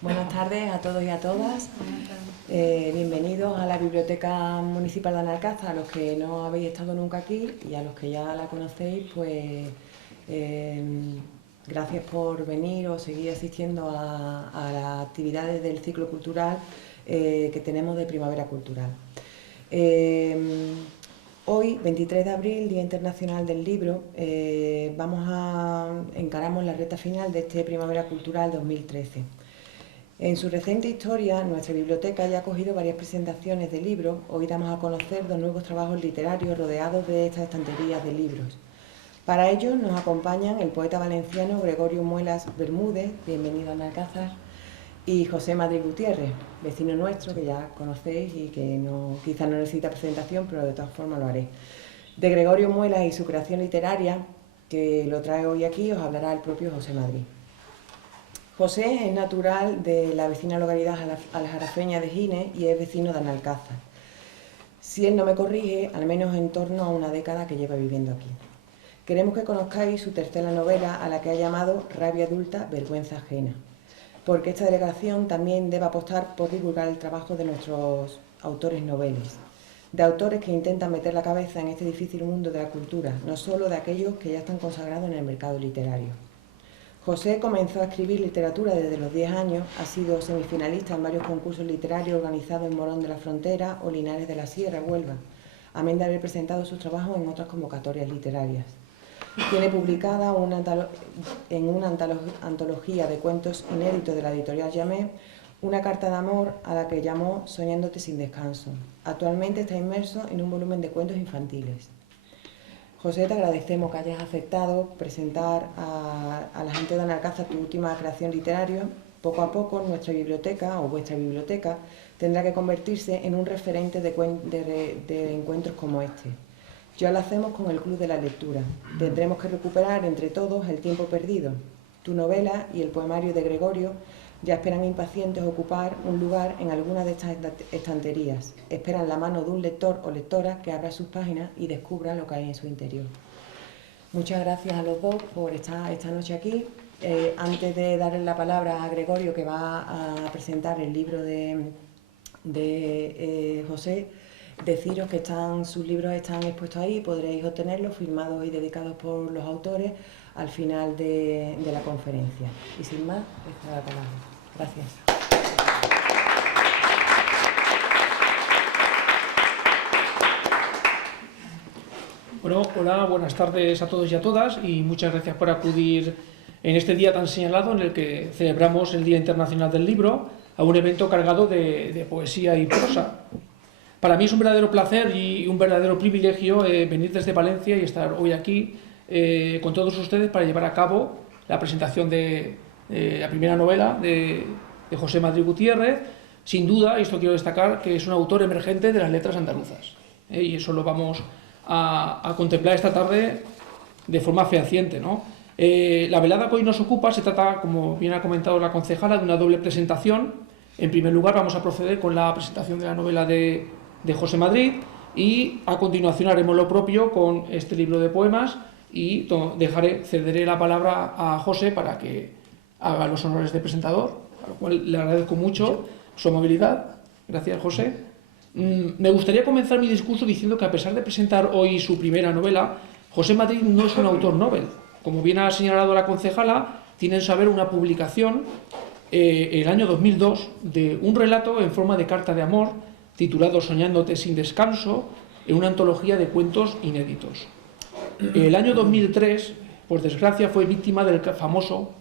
Buenas tardes a todos y a todas. Bienvenidos a la Biblioteca Municipal de Analcázar, a los que no habéis estado nunca aquí y a los que ya la conocéis, pues gracias por venir o seguir asistiendo a las actividades del ciclo cultural que tenemos de Primavera Cultural. Hoy, 23 de abril, Día Internacional del Libro, encaramos la recta final de este Primavera Cultural 2013. En su reciente historia, nuestra biblioteca ya ha acogido varias presentaciones de libros. Hoy damos a conocer 2 nuevos trabajos literarios rodeados de estas estanterías de libros. Para ello nos acompañan el poeta valenciano Gregorio Muelas Bermúdez, bienvenido a Analcázar, y José Madrid Gutiérrez, vecino nuestro que ya conocéis y que quizás no necesita presentación, pero de todas formas lo haré. De Gregorio Muelas y su creación literaria, que lo trae hoy aquí, os hablará el propio José Madrid. José es natural de la vecina localidad aljarafeña de Gines y es vecino de Analcázar. Si él no me corrige, al menos en torno a una década que lleva viviendo aquí. Queremos que conozcáis su tercera novela, a la que ha llamado Rabia adulta, vergüenza ajena, porque esta delegación también debe apostar por divulgar el trabajo de nuestros autores noveles, de autores que intentan meter la cabeza en este difícil mundo de la cultura, no solo de aquellos que ya están consagrados en el mercado literario. José comenzó a escribir literatura desde los 10 años, ha sido semifinalista en varios concursos literarios organizados en Morón de la Frontera o Linares de la Sierra, Huelva, amén de haber presentado sus trabajos en otras convocatorias literarias. Tiene publicada en una antología de cuentos inéditos de la editorial Llamé una carta de amor a la que llamó Soñándote sin descanso. Actualmente está inmerso en un volumen de cuentos infantiles. José, te agradecemos que hayas aceptado presentar a la gente de Analcázar tu última creación literaria. Poco a poco nuestra biblioteca, o vuestra biblioteca, tendrá que convertirse en un referente de encuentros como este. Ya lo hacemos con el Club de la Lectura. Tendremos que recuperar entre todos el tiempo perdido. Tu novela y el poemario de Gregorio ya esperan impacientes ocupar un lugar en alguna de estas estanterías. Esperan la mano de un lector o lectora que abra sus páginas y descubra lo que hay en su interior. Muchas gracias a los dos por estar esta noche aquí. Antes de darle la palabra a Gregorio, que va a presentar el libro de José, deciros que sus libros están expuestos ahí, podréis obtenerlos firmados y dedicados por los autores al final de la conferencia. Y sin más, esta es la palabra. Gracias. Bueno, hola, buenas tardes a todos y a todas y muchas gracias por acudir en este día tan señalado en el que celebramos el Día Internacional del Libro, a un evento cargado de poesía y prosa. Para mí es un verdadero placer y un verdadero privilegio venir desde Valencia y estar hoy aquí con todos ustedes para llevar a cabo la presentación de la primera novela de José Madrid Gutiérrez. Sin duda, y esto quiero destacar, que es un autor emergente de las letras andaluzas. Y eso lo vamos a contemplar esta tarde de forma fehaciente, ¿no? La velada que hoy nos ocupa se trata, como bien ha comentado la concejala, de una doble presentación. En primer lugar, vamos a proceder con la presentación de la novela de José Madrid y a continuación haremos lo propio con este libro de poemas y cederé la palabra a José para que haga los honores de presentador, a lo cual le agradezco mucho su amabilidad. Gracias, José. Me gustaría comenzar mi discurso diciendo que a pesar de presentar hoy su primera novela, José Madrid no es un autor novel. Como bien ha señalado la concejala, tiene en saber una publicación en el año 2002 de un relato en forma de carta de amor titulado Soñándote sin descanso, en una antología de cuentos inéditos. El año 2003, por desgracia, fue víctima del famoso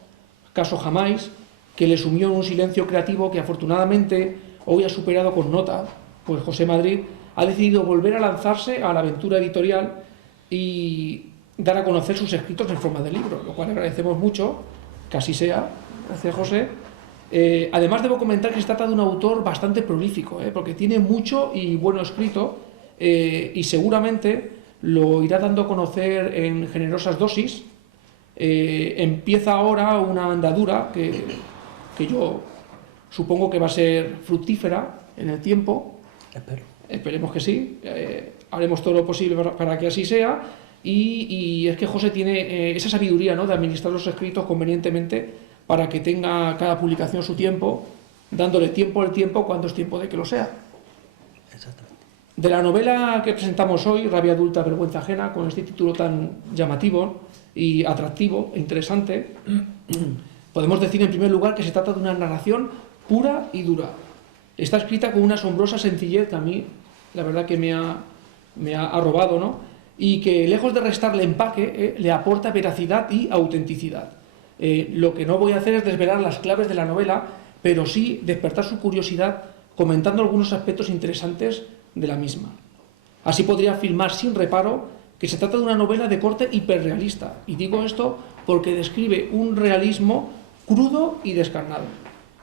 caso Jamais, que le sumió en un silencio creativo que afortunadamente hoy ha superado con nota, pues José Madrid ha decidido volver a lanzarse a la aventura editorial y dar a conocer sus escritos en forma de libro, lo cual agradecemos mucho, que así sea. Gracias, José. Además debo comentar que se trata de un autor bastante prolífico, porque tiene mucho y bueno escrito y seguramente lo irá dando a conocer en generosas dosis. Empieza ahora una andadura que yo supongo que va a ser fructífera en el tiempo. Esperemos que sí. Haremos todo lo posible para que así sea. Y es que José tiene esa sabiduría, ¿no?, de administrar los escritos convenientemente para que tenga cada publicación su tiempo, dándole tiempo al tiempo cuando es tiempo de que lo sea. Exactamente. De la novela que presentamos hoy, Rabia adulta, vergüenza ajena, con este título tan llamativo y atractivo e interesante, podemos decir en primer lugar que se trata de una narración pura y dura. Está escrita con una asombrosa sencillez que a mí, la verdad que me ha robado, ¿no? Y que lejos de restarle empaque, le aporta veracidad y autenticidad. Lo que no voy a hacer es desvelar las claves de la novela, pero sí despertar su curiosidad comentando algunos aspectos interesantes de la misma. Así podría afirmar sin reparo que se trata de una novela de corte hiperrealista, y digo esto porque describe un realismo crudo y descarnado,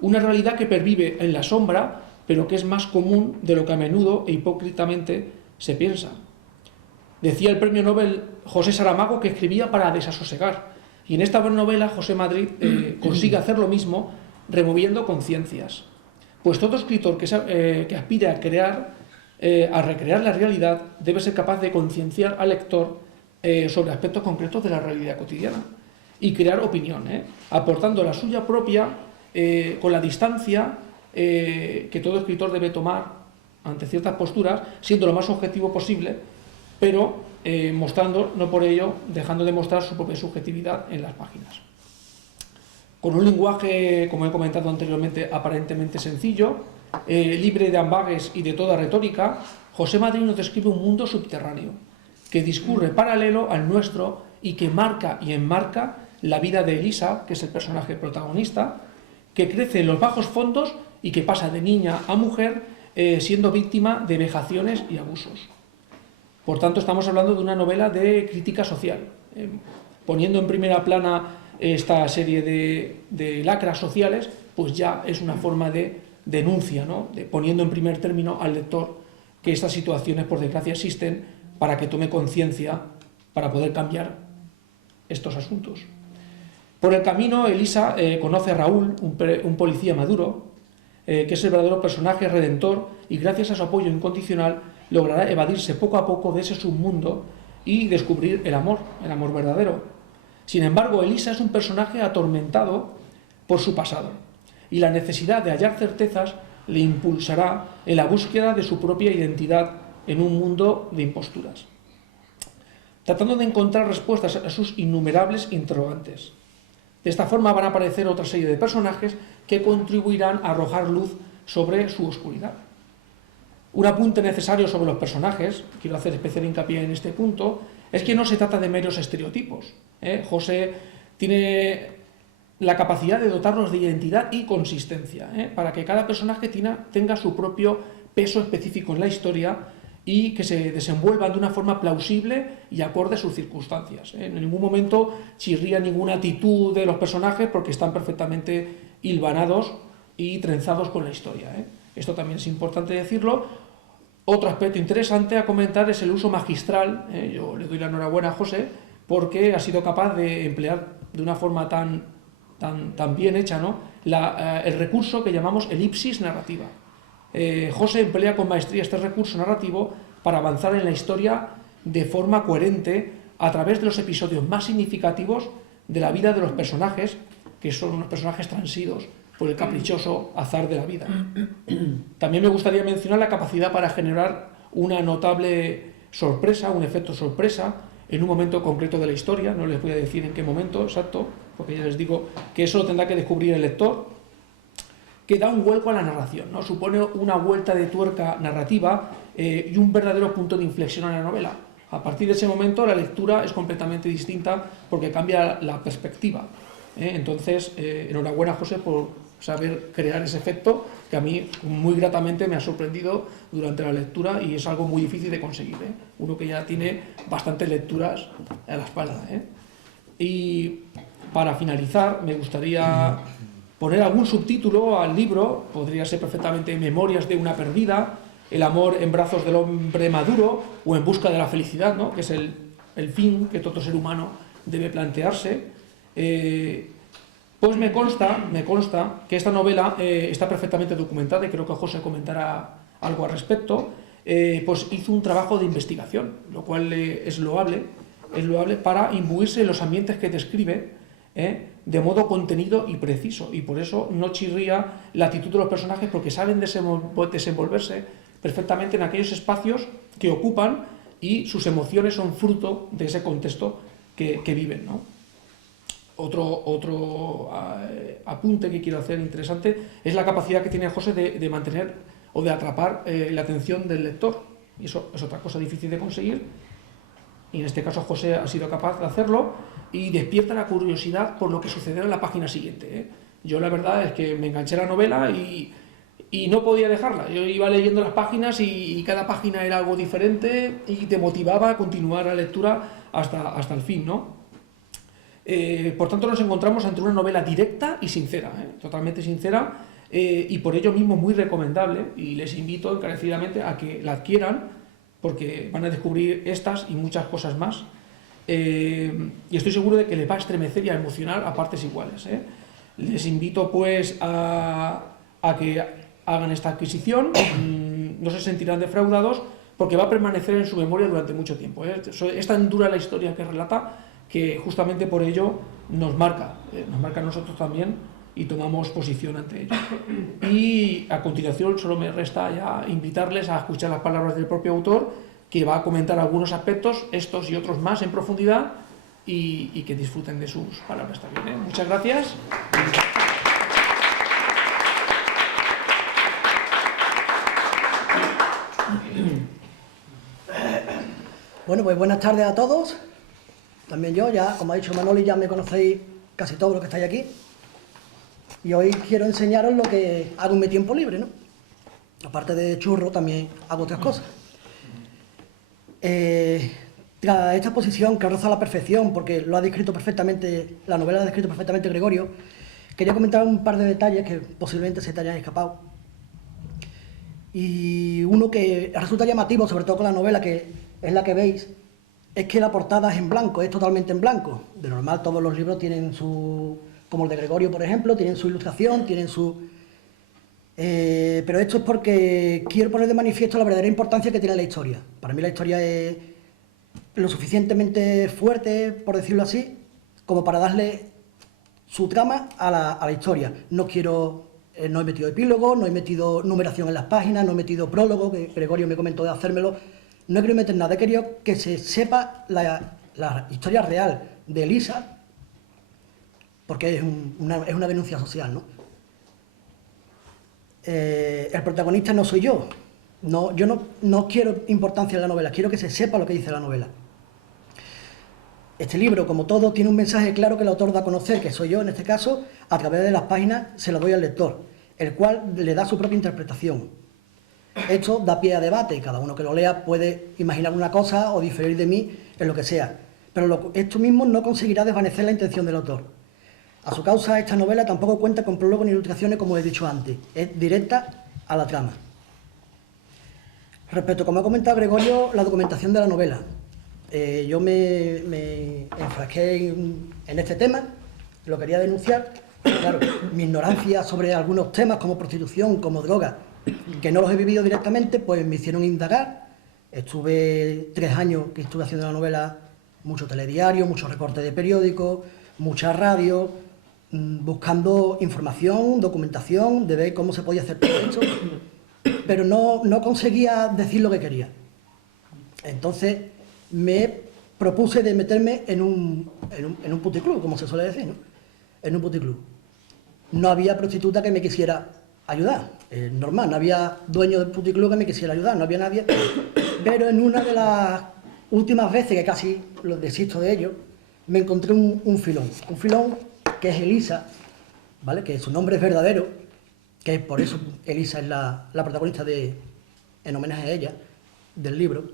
una realidad que pervive en la sombra, pero que es más común de lo que a menudo e hipócritamente se piensa. Decía el premio Nobel José Saramago que escribía para desasosegar, y en esta novela José Madrid consigue hacer lo mismo removiendo conciencias. Pues todo escritor que aspire a recrear la realidad debe ser capaz de concienciar al lector sobre aspectos concretos de la realidad cotidiana y crear opinión, aportando la suya propia con la distancia que todo escritor debe tomar ante ciertas posturas, siendo lo más objetivo posible, pero mostrando, no por ello, dejando de mostrar su propia subjetividad en las páginas. Con un lenguaje, como he comentado anteriormente, aparentemente sencillo, libre de ambages y de toda retórica, José Madrid nos describe un mundo subterráneo, que discurre paralelo al nuestro y que marca y enmarca la vida de Elisa, que es el personaje protagonista, que crece en los bajos fondos y que pasa de niña a mujer, siendo víctima de vejaciones y abusos. Por tanto, estamos hablando de una novela de crítica social, poniendo en primera plana esta serie de lacras sociales, pues ya es una forma de denuncia, ¿no? Poniendo en primer término al lector que estas situaciones, por desgracia, existen para que tome conciencia para poder cambiar estos asuntos. Por el camino, Elisa conoce a Raúl, un policía maduro, que es el verdadero personaje redentor, y gracias a su apoyo incondicional logrará evadirse poco a poco de ese submundo y descubrir el amor verdadero. Sin embargo, Elisa es un personaje atormentado por su pasado, y la necesidad de hallar certezas le impulsará en la búsqueda de su propia identidad en un mundo de imposturas, tratando de encontrar respuestas a sus innumerables interrogantes. De esta forma van a aparecer otra serie de personajes que contribuirán a arrojar luz sobre su oscuridad. Un apunte necesario sobre los personajes, quiero hacer especial hincapié en este punto, es que no se trata de meros estereotipos. José tiene la capacidad de dotarlos de identidad y consistencia, para que cada personaje tenga su propio peso específico en la historia y que se desenvuelvan de una forma plausible y acorde a sus circunstancias. En ningún momento chirría ninguna actitud de los personajes porque están perfectamente hilvanados y trenzados con la historia. Esto también es importante decirlo. Otro aspecto interesante a comentar es el uso magistral. Yo le doy la enhorabuena a José porque ha sido capaz de emplear de una forma tan bien hecha, ¿no? El recurso que llamamos elipsis narrativa. José emplea con maestría este recurso narrativo para avanzar en la historia de forma coherente a través de los episodios más significativos de la vida de los personajes, que son unos personajes transidos por el caprichoso azar de la vida. También me gustaría mencionar la capacidad para generar una notable sorpresa, un efecto sorpresa, en un momento concreto de la historia. No les voy a decir en qué momento exacto, porque ya les digo que eso lo tendrá que descubrir el lector, que da un vuelco a la narración, ¿no? Supone una vuelta de tuerca narrativa y un verdadero punto de inflexión en la novela. A partir de ese momento la lectura es completamente distinta porque cambia la perspectiva. Entonces, enhorabuena, José, por saber crear ese efecto que a mí muy gratamente me ha sorprendido durante la lectura y es algo muy difícil de conseguir. Uno que ya tiene bastantes lecturas a la espalda. Y para finalizar, me gustaría poner algún subtítulo al libro. Podría ser perfectamente Memorias de una perdida, El amor en brazos del hombre maduro o En busca de la felicidad, ¿no? Que es el fin que todo ser humano debe plantearse. Pues me consta que esta novela está perfectamente documentada y creo que José comentará algo al respecto. Pues hizo un trabajo de investigación, lo cual es loable para imbuirse en los ambientes que describe de modo contenido y preciso, y por eso no chirría la actitud de los personajes, porque saben desenvolverse perfectamente en aquellos espacios que ocupan y sus emociones son fruto de ese contexto que viven, ¿no? Otro apunte que quiero hacer interesante es la capacidad que tiene José de mantener o de atrapar la atención del lector. Y eso es otra cosa difícil de conseguir, y en este caso José ha sido capaz de hacerlo, y despierta la curiosidad por lo que sucederá en la página siguiente. Yo la verdad es que me enganché a la novela y no podía dejarla. Yo iba leyendo las páginas y cada página era algo diferente y te motivaba a continuar la lectura hasta el fin, ¿no? Por tanto, nos encontramos ante una novela directa y sincera, totalmente sincera, y por ello mismo muy recomendable, y les invito encarecidamente a que la adquieran, porque van a descubrir estas y muchas cosas más, y estoy seguro de que les va a estremecer y a emocionar a partes iguales. Les invito pues a que hagan esta adquisición, no se sentirán defraudados, porque va a permanecer en su memoria durante mucho tiempo. Es tan dura la historia que relata que justamente por ello nos marca a nosotros también, y tomamos posición ante ello. Y a continuación solo me resta ya invitarles a escuchar las palabras del propio autor, que va a comentar algunos aspectos, estos y otros más en profundidad, y que disfruten de sus palabras también. Muchas gracias. Bueno, pues buenas tardes a todos. También yo, ya, como ha dicho Manoli, ya me conocéis casi todos los que estáis aquí. Y hoy quiero enseñaros lo que hago en mi tiempo libre, ¿no? Aparte de churro, también hago otras cosas. Tras esta exposición, que roza la perfección, porque lo ha descrito perfectamente, la novela la ha descrito perfectamente Gregorio, quería comentar un par de detalles que posiblemente se te hayan escapado. Y uno que resulta llamativo, sobre todo con la novela, que es la que veis, es que la portada es en blanco, es totalmente en blanco. De normal todos los libros tienen su, como el de Gregorio, por ejemplo, tienen su ilustración, tienen su... pero esto es porque quiero poner de manifiesto la verdadera importancia que tiene la historia. Para mí la historia es lo suficientemente fuerte, por decirlo así, como para darle su trama a la historia. No he metido epílogo, no he metido numeración en las páginas, no he metido prólogo, que Gregorio me comentó de hacérmelo. No he querido meter nada, he querido que se sepa la historia real de Elisa, porque es una denuncia social, ¿no? El protagonista no soy yo. Yo no quiero importancia en la novela, quiero que se sepa lo que dice la novela. Este libro, como todo, tiene un mensaje claro que el autor da a conocer, que soy yo en este caso, a través de las páginas se lo doy al lector, el cual le da su propia interpretación. Esto da pie a debate y cada uno que lo lea puede imaginar una cosa o diferir de mí en lo que sea, pero esto mismo no conseguirá desvanecer la intención del autor. A su causa, esta novela tampoco cuenta con prólogo ni ilustraciones, como he dicho antes, es directa a la trama. Respecto, como ha comentado Gregorio, la documentación de la novela. Yo me enfrasqué en este tema, lo quería denunciar, pero claro, mi ignorancia sobre algunos temas como prostitución, como droga, que no los he vivido directamente, pues me hicieron indagar. Estuve 3 años que estuve haciendo la novela, mucho telediario, muchos recortes de periódicos, mucha radio, buscando información, documentación, de ver cómo se podía hacer todo esto, pero no conseguía decir lo que quería. Entonces me propuse de meterme en un puticlub, como se suele decir, ¿no? En un puticlub. No había prostituta que me quisiera ayudar, normal, no había dueño del puticlub que me quisiera ayudar, no había nadie, pero en una de las últimas veces, que casi lo desisto de ello, me encontré un filón que es Elisa, ¿vale? Que su nombre es verdadero, que por eso Elisa es la protagonista en homenaje a ella, del libro.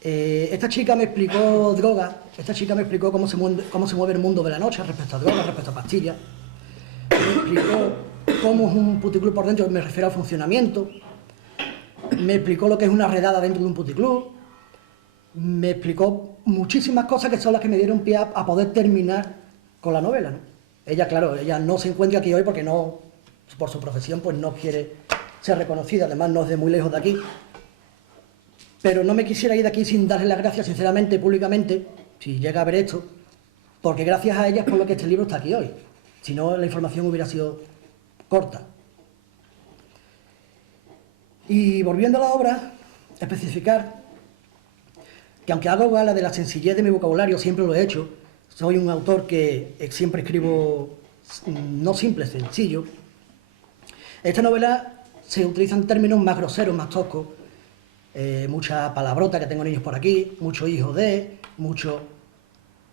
Esta chica me explicó droga, esta chica me explicó cómo se mueve el mundo de la noche respecto a drogas, respecto a pastillas, me explicó cómo es un puticlub por dentro, me refiero al funcionamiento, me explicó lo que es una redada dentro de un puticlub, me explicó muchísimas cosas que son las que me dieron pie a poder terminar con la novela, ¿no? Ella, claro, ella no se encuentra aquí hoy porque no, por su profesión, pues no quiere ser reconocida, además no es de muy lejos de aquí, pero no me quisiera ir de aquí sin darle las gracias sinceramente, públicamente, si llega a ver esto, porque gracias a ella es por lo que este libro está aquí hoy. Si no, la información hubiera sido corta. Y volviendo a la obra, especificar que aunque hago gala de la sencillez de mi vocabulario, siempre lo he hecho, soy un autor que siempre escribo no simple, sencillo. Esta novela se utilizan términos más groseros, más toscos, mucha palabrota, que tengo niños por aquí, mucho hijo de, mucho...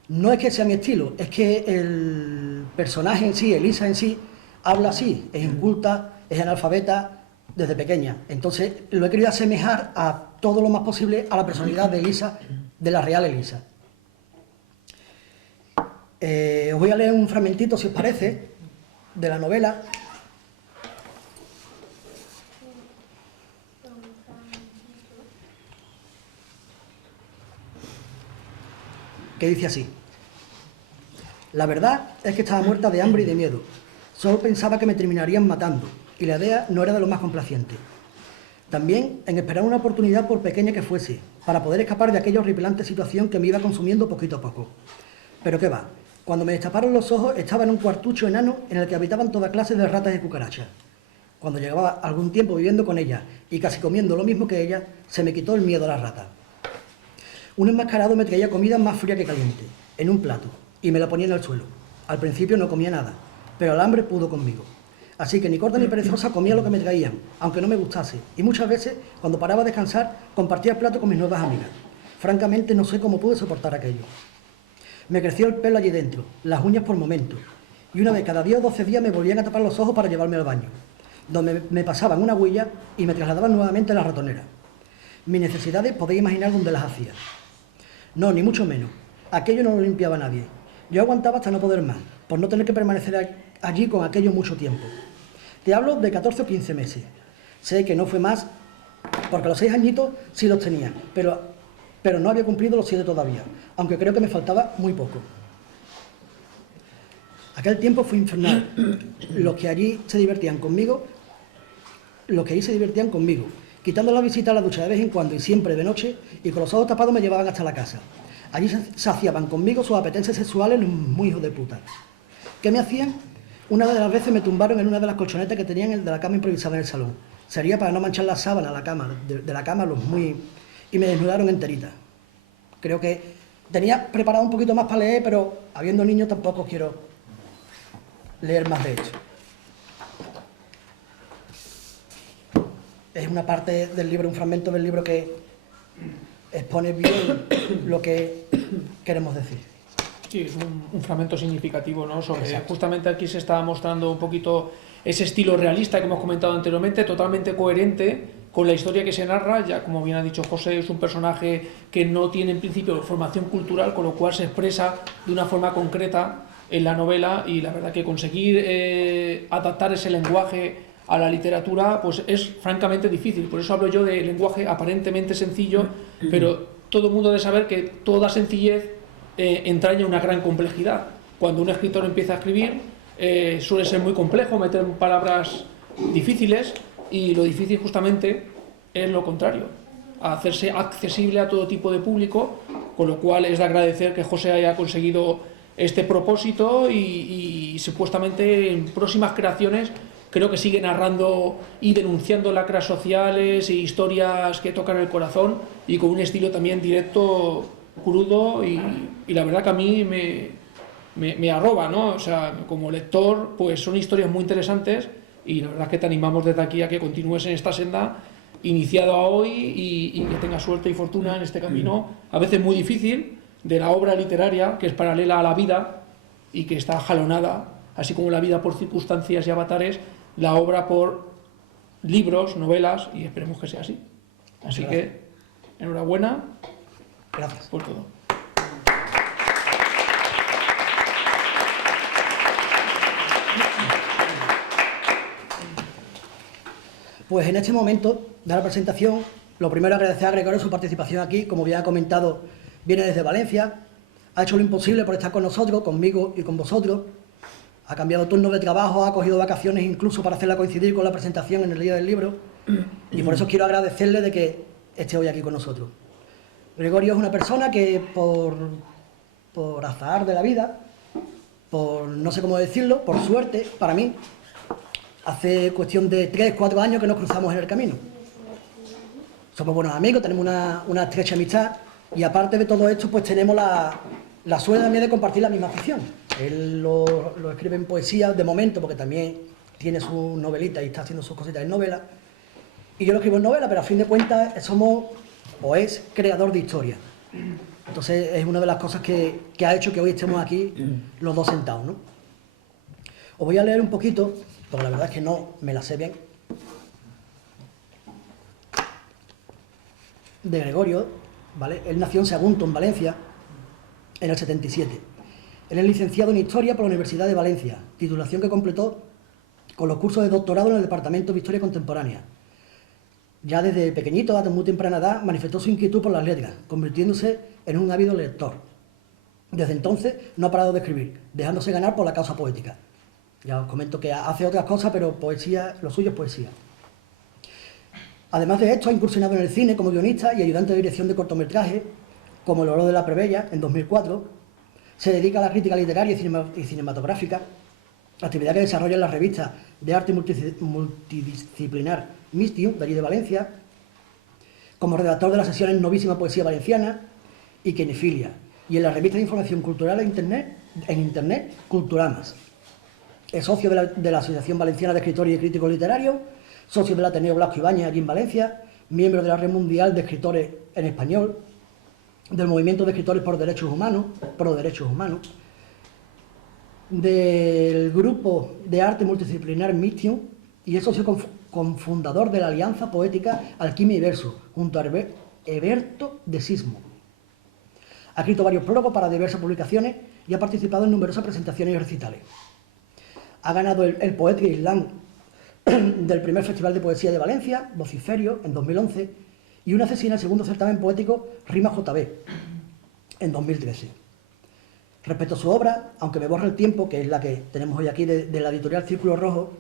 No es que sea mi estilo, es que el personaje en sí, Elisa en sí, habla así, es inculta, es analfabeta desde pequeña. Entonces lo he querido asemejar a todo lo más posible a la personalidad de Elisa, de la real Elisa. Os voy a leer un fragmentito, si os parece, de la novela. Que dice así: la verdad es que estaba muerta de hambre y de miedo. Solo pensaba que me terminarían matando, y la idea no era de lo más complaciente. También en esperar una oportunidad, por pequeña que fuese, para poder escapar de aquella horripilante situación que me iba consumiendo poquito a poco. Pero qué va, cuando me destaparon los ojos estaba en un cuartucho enano en el que habitaban toda clase de ratas y cucarachas. Cuando llevaba algún tiempo viviendo con ella y casi comiendo lo mismo que ella, se me quitó el miedo a las ratas. Un enmascarado me traía comida más fría que caliente, en un plato, y me la ponía en el suelo. Al principio no comía nada, pero el hambre pudo conmigo. Así que ni corta ni perezosa comía lo que me traían, aunque no me gustase, y muchas veces, cuando paraba a descansar, compartía el plato con mis nuevas amigas. Francamente no sé cómo pude soportar aquello. Me creció el pelo allí dentro, las uñas por momentos, y una vez cada 10 o 12 días me volvían a tapar los ojos para llevarme al baño, donde me pasaban una huella y me trasladaban nuevamente a la ratonera. Mis necesidades podéis imaginar dónde las hacía. No, ni mucho menos. Aquello no lo limpiaba nadie. Yo aguantaba hasta no poder más, por no tener que permanecer allí con aquello mucho tiempo. Te hablo de 14 o 15 meses. Sé que no fue más, porque a los 6 añitos sí los tenía, pero no había cumplido los 7 todavía, aunque creo que me faltaba muy poco. Aquel tiempo fue infernal. Los que allí se divertían conmigo, quitando la visita a la ducha de vez en cuando y siempre de noche, y con los ojos tapados me llevaban hasta la casa. Allí saciaban conmigo sus apetencias sexuales muy hijos de puta. ¿Qué me hacían? Una de las veces me tumbaron en una de las colchonetas que tenían de la cama improvisada en el salón. Sería para no manchar la sábana de la cama y me desnudaron enterita. Creo que tenía preparado un poquito más para leer, pero habiendo niños tampoco quiero leer más de esto. Es una parte del libro, un fragmento del libro que expone bien lo que queremos decir. Sí, es un fragmento significativo, ¿no? Exacto. Justamente aquí se está mostrando un poquito ese estilo realista que hemos comentado anteriormente, totalmente coherente con la historia que se narra. Ya como bien ha dicho José, es un personaje que no tiene en principio formación cultural, con lo cual se expresa de una forma concreta en la novela, y la verdad que conseguir adaptar ese lenguaje a la literatura pues es francamente difícil. Por eso hablo yo de lenguaje aparentemente sencillo, pero todo el mundo debe saber que toda sencillez entraña una gran complejidad. Cuando un escritor empieza a escribir suele ser muy complejo meter palabras difíciles, y lo difícil justamente es lo contrario, hacerse accesible a todo tipo de público, con lo cual es de agradecer que José haya conseguido este propósito y supuestamente en próximas creaciones creo que sigue narrando y denunciando lacras sociales e historias que tocan el corazón, y con un estilo también directo, crudo, y la verdad que a mí me arroba, ¿no? O sea, como lector, pues son historias muy interesantes, y la verdad es que te animamos desde aquí a que continúes en esta senda iniciada hoy y que tengas suerte y fortuna en este camino, a veces muy difícil, de la obra literaria, que es paralela a la vida y que está jalonada, así como la vida por circunstancias y avatares, la obra por libros, novelas, y esperemos que sea así. Así que, enhorabuena. Gracias. Por todo. Pues en este momento de la presentación, lo primero agradecer a Gregorio su participación aquí. Como bien ha comentado, viene desde Valencia, ha hecho lo imposible por estar con nosotros, conmigo y con vosotros. Ha cambiado turnos de trabajo, ha cogido vacaciones incluso para hacerla coincidir con la presentación en el Día del Libro, y por eso quiero agradecerle de que esté hoy aquí con nosotros. Gregorio es una persona que por por azar de la vida, por no sé cómo decirlo, por suerte, para mí, hace cuestión de 3, 4 años que nos cruzamos en el camino. Somos buenos amigos, tenemos una estrecha amistad y aparte de todo esto, pues tenemos la suerte también de compartir la misma afición. Él lo escribe en poesía de momento, porque también tiene sus novelitas y está haciendo sus cositas en novela. Y yo lo escribo en novela, pero a fin de cuentas somos, o es, creador de historia. Entonces es una de las cosas que ha hecho que hoy estemos aquí los dos sentados, ¿no? Os voy a leer un poquito, porque la verdad es que no me la sé bien, de Gregorio, ¿vale? Él nació en Sagunto, en Valencia, en el 77. Él es licenciado en Historia por la Universidad de Valencia, titulación que completó con los cursos de doctorado en el Departamento de Historia Contemporánea. Ya desde pequeñito, a muy temprana edad, manifestó su inquietud por las letras, convirtiéndose en un ávido lector. Desde entonces no ha parado de escribir, dejándose ganar por la causa poética. Ya os comento que hace otras cosas, pero poesía, lo suyo es poesía. Además de esto, ha incursionado en el cine como guionista y ayudante de dirección de cortometrajes, como El oro de la plebeya, en 2004. Se dedica a la crítica literaria y cinematográfica, actividad que desarrolla en la revista de arte multidisciplinar Mistium, de allí de Valencia, como redactor de las sesiones Novísima Poesía Valenciana y Quenefilia, y en la revista de información cultural en internet Culturamas. Es socio de la Asociación Valenciana de Escritores y Críticos Literarios, socio del Ateneo Blasco Ibáñez aquí en Valencia, miembro de la Red Mundial de Escritores en Español, del Movimiento de Escritores por Derechos Humanos, del Grupo de Arte Multidisciplinar Mistium y es socio cofundador de la Alianza Poética Alquimia y Verso, junto a Heberto de Sismo. Ha escrito varios prólogos para diversas publicaciones y ha participado en numerosas presentaciones y recitales. Ha ganado el Poetry Slam del primer Festival de Poesía de Valencia, Vociferio, en 2011, y una cecina en el segundo certamen poético Rima JB, en 2013. Respecto a su obra, aunque me borra el tiempo, que es la que tenemos hoy aquí de la editorial Círculo Rojo,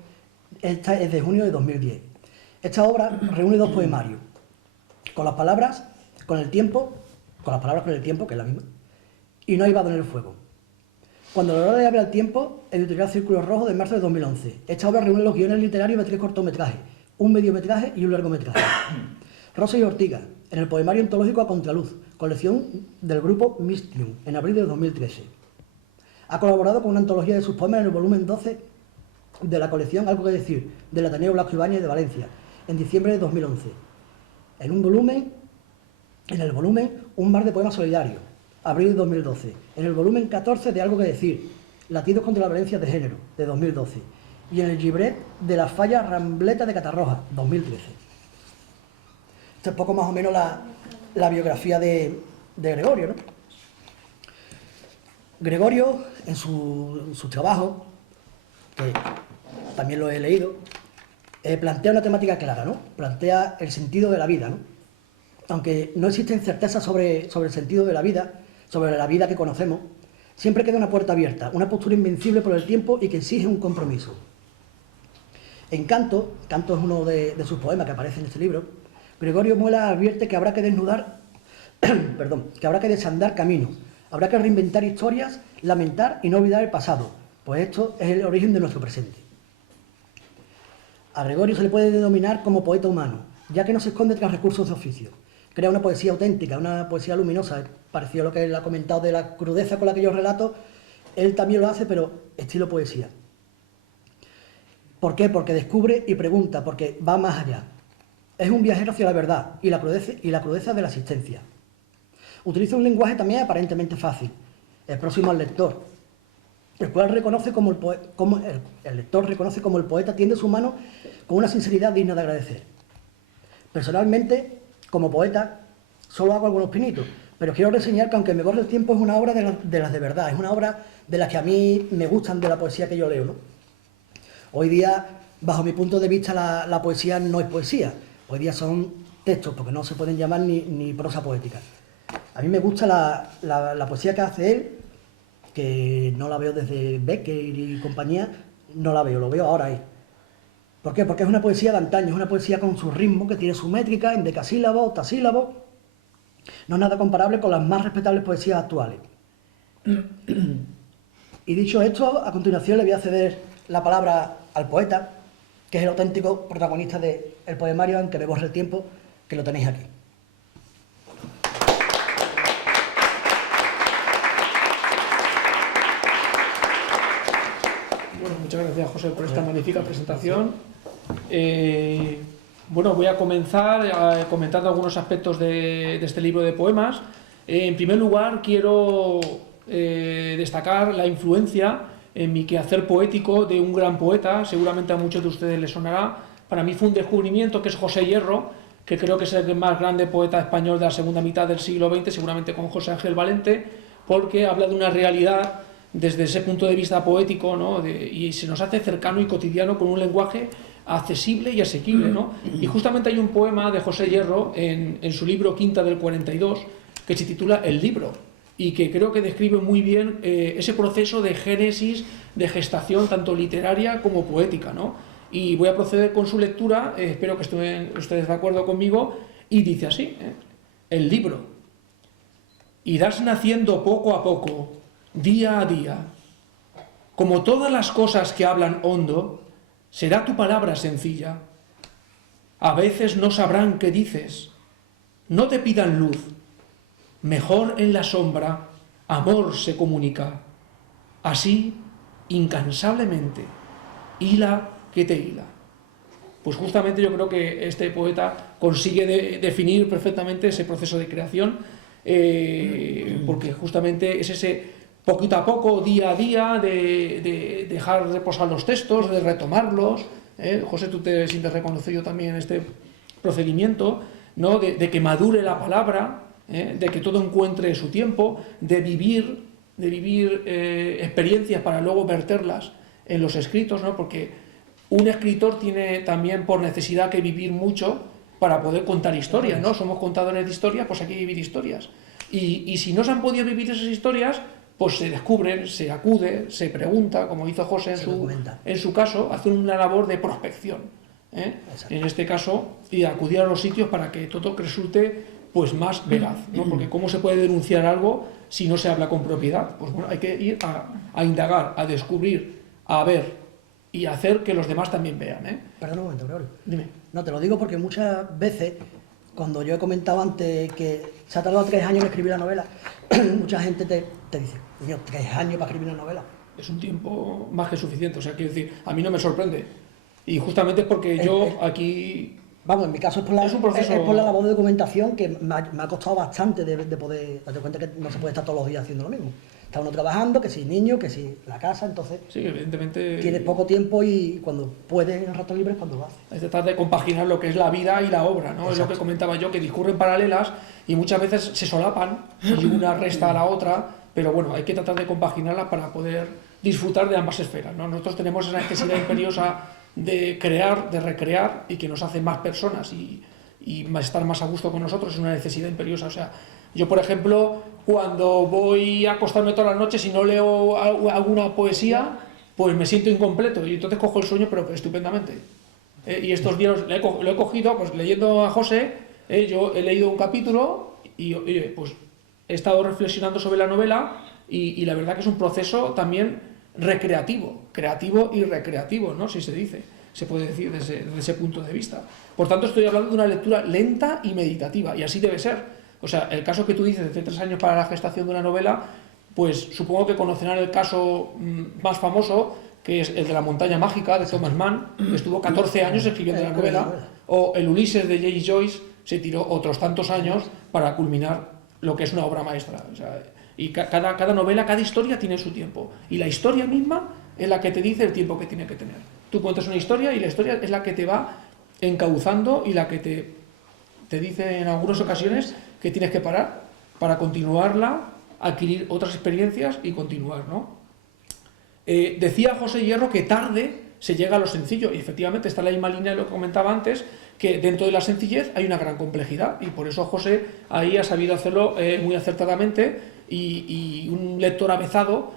esta es de junio de 2010. Esta obra reúne 2 poemarios, con las palabras, con el tiempo, que es la misma, y No hay vado en el fuego. Cuando la hora le habla al tiempo, editorial Círculo Rojo de marzo de 2011. Esta obra reúne los guiones literarios de 3 cortometrajes, un mediometraje y un largometraje. Rosa y Ortiga, en el poemario ontológico A Contraluz, colección del grupo Mistium, en abril de 2013. Ha colaborado con una antología de sus poemas en el volumen 12 de la colección Algo que decir, del Ateneo Blasco Ibáñez de Valencia, en diciembre de 2011. En el volumen Un mar de poemas solidarios, abril de 2012. En el volumen 14 de Algo que decir, Latidos contra la violencia de género, de 2012. Y en el libret de La falla Rambleta de Catarroja, 2013. Esta es poco más o menos la biografía de Gregorio, ¿no? Gregorio, en su trabajo, que también lo he leído, plantea una temática clara, ¿no? Plantea el sentido de la vida, ¿no? Aunque no existen certezas sobre el sentido de la vida, sobre la vida que conocemos, siempre queda una puerta abierta, una postura invencible por el tiempo y que exige un compromiso. En Canto es uno de sus poemas que aparece en este libro, Gregorio Muela advierte que habrá que que habrá que desandar caminos, habrá que reinventar historias, lamentar y no olvidar el pasado, pues esto es el origen de nuestro presente. A Gregorio se le puede denominar como poeta humano, ya que no se esconde tras recursos de oficio. Crea una poesía auténtica, una poesía luminosa, parecido a lo que él ha comentado de la crudeza con la que yo relato, él también lo hace, pero estilo poesía. ¿Por qué? Porque descubre y pregunta, porque va más allá. Es un viajero hacia la verdad y la crudeza de la existencia. Utiliza un lenguaje también aparentemente fácil, es próximo al lector, el cual reconoce el lector reconoce como el poeta tiende su mano con una sinceridad digna de agradecer. Personalmente, como poeta, solo hago algunos pinitos, pero quiero reseñar que aunque me borre el tiempo es una obra de las de verdad, es una obra de las que a mí me gustan de la poesía que yo leo, ¿no? Hoy día, bajo mi punto de vista, la poesía no es poesía. Hoy día son textos, porque no se pueden llamar ni prosa poética. A mí me gusta la poesía que hace él, que no la veo desde Becker y compañía, no la veo, lo veo ahora ahí. ¿Por qué? Porque es una poesía de antaño, es una poesía con su ritmo, que tiene su métrica, en decasílabos, octasílabos. No es nada comparable con las más respetables poesías actuales. Y dicho esto, a continuación le voy a ceder la palabra al poeta, que es el auténtico protagonista del poemario, aunque me borre el tiempo, que lo tenéis aquí. Bueno, muchas gracias, José, por esta magnífica presentación. Bueno, voy a comenzar comentando algunos aspectos de este libro de poemas. En primer lugar, quiero destacar la influencia en mi quehacer poético de un gran poeta, seguramente a muchos de ustedes les sonará. Para mí fue un descubrimiento, que es José Hierro, que creo que es el más grande poeta español de la segunda mitad del siglo XX, seguramente con José Ángel Valente, porque habla de una realidad desde ese punto de vista poético, ¿no? Y se nos hace cercano y cotidiano con un lenguaje accesible y asequible, ¿no? Y justamente hay un poema de José Hierro en su libro Quinta del 42 que se titula El libro, y que creo que describe muy bien ese proceso de génesis, de gestación tanto literaria como poética, ¿no? Y voy a proceder con su lectura, espero que estén ustedes de acuerdo conmigo, y dice así, El libro. Irás naciendo poco a poco, día a día. Como todas las cosas que hablan hondo, será tu palabra sencilla. A veces no sabrán qué dices. No te pidan luz. Mejor en la sombra, amor se comunica. Así, incansablemente, hila que te hila. Pues justamente yo creo que este poeta consigue definir perfectamente ese proceso de creación, porque justamente es ese poquito a poco, día a día, de dejar reposar los textos, de retomarlos. José, tú te sientes reconocido también en este procedimiento, ¿no? de que madure la palabra, de que todo encuentre su tiempo, de vivir experiencias para luego verterlas en los escritos, ¿no? Porque un escritor tiene también por necesidad que vivir mucho para poder contar historias, ¿no? Somos contadores de historias, pues hay que vivir historias. Y si no se han podido vivir esas historias, pues se descubren, se acude, se pregunta, como hizo José en su caso, hace una labor de prospección, en este caso, y acudir a los sitios para que todo resulte pues más veraz, ¿no? Porque ¿cómo se puede denunciar algo si no se habla con propiedad? Pues bueno, hay que ir a indagar, a descubrir, a ver y hacer que los demás también vean, Perdón un momento, Braulio. Dime. No, te lo digo porque muchas veces, cuando yo he comentado antes que se ha tardado 3 años en escribir la novela, mucha gente te dice, Dios, 3 años para escribir una novela. Es un tiempo más que suficiente, o sea, quiero decir, a mí no me sorprende. Y justamente porque yo aquí... Vamos, en mi caso es por la labor de documentación que me ha costado bastante de poder darte cuenta que no se puede estar todos los días haciendo lo mismo. Está uno trabajando, que si niño, que si la casa, entonces sí, evidentemente tienes poco tiempo y cuando puedes en el rato libre es cuando lo haces. Es tratar de compaginar lo que es la vida y la obra, ¿no? Exacto. Es lo que comentaba yo, que discurren paralelas y muchas veces se solapan y una resta a la otra, pero bueno, hay que tratar de compaginarlas para poder disfrutar de ambas esferas, ¿no? Nosotros tenemos esa necesidad imperiosa de crear, de recrear, y que nos hace más personas y estar más a gusto con nosotros es una necesidad imperiosa. O sea, yo por ejemplo, cuando voy a acostarme todas las noches y no leo alguna poesía, pues me siento incompleto y entonces cojo el sueño, pero estupendamente. Y estos días lo he cogido, pues leyendo a José, yo he leído un capítulo y pues he estado reflexionando sobre la novela y la verdad que es un proceso también recreativo, creativo y recreativo, ¿no? Si se dice, se puede decir desde ese punto de vista. Por tanto, estoy hablando de una lectura lenta y meditativa, y así debe ser. O sea, el caso que tú dices de 3 años para la gestación de una novela, pues supongo que conocerán el caso más famoso, que es el de La montaña mágica, de Thomas Mann, que estuvo 14 años escribiendo la novela, o el Ulises de James Joyce se tiró otros tantos años para culminar lo que es una obra maestra. O sea, y cada novela, cada historia tiene su tiempo. Y la historia misma es la que te dice el tiempo que tiene que tener. Tú cuentas una historia y la historia es la que te va encauzando y la que te dice en algunas ocasiones que tienes que parar para continuarla, adquirir otras experiencias y continuar, ¿no? Decía José Hierro que tarde se llega a lo sencillo, y efectivamente está en la misma línea de lo que comentaba antes, que dentro de la sencillez hay una gran complejidad, y por eso José ahí ha sabido hacerlo muy acertadamente, y un lector avezado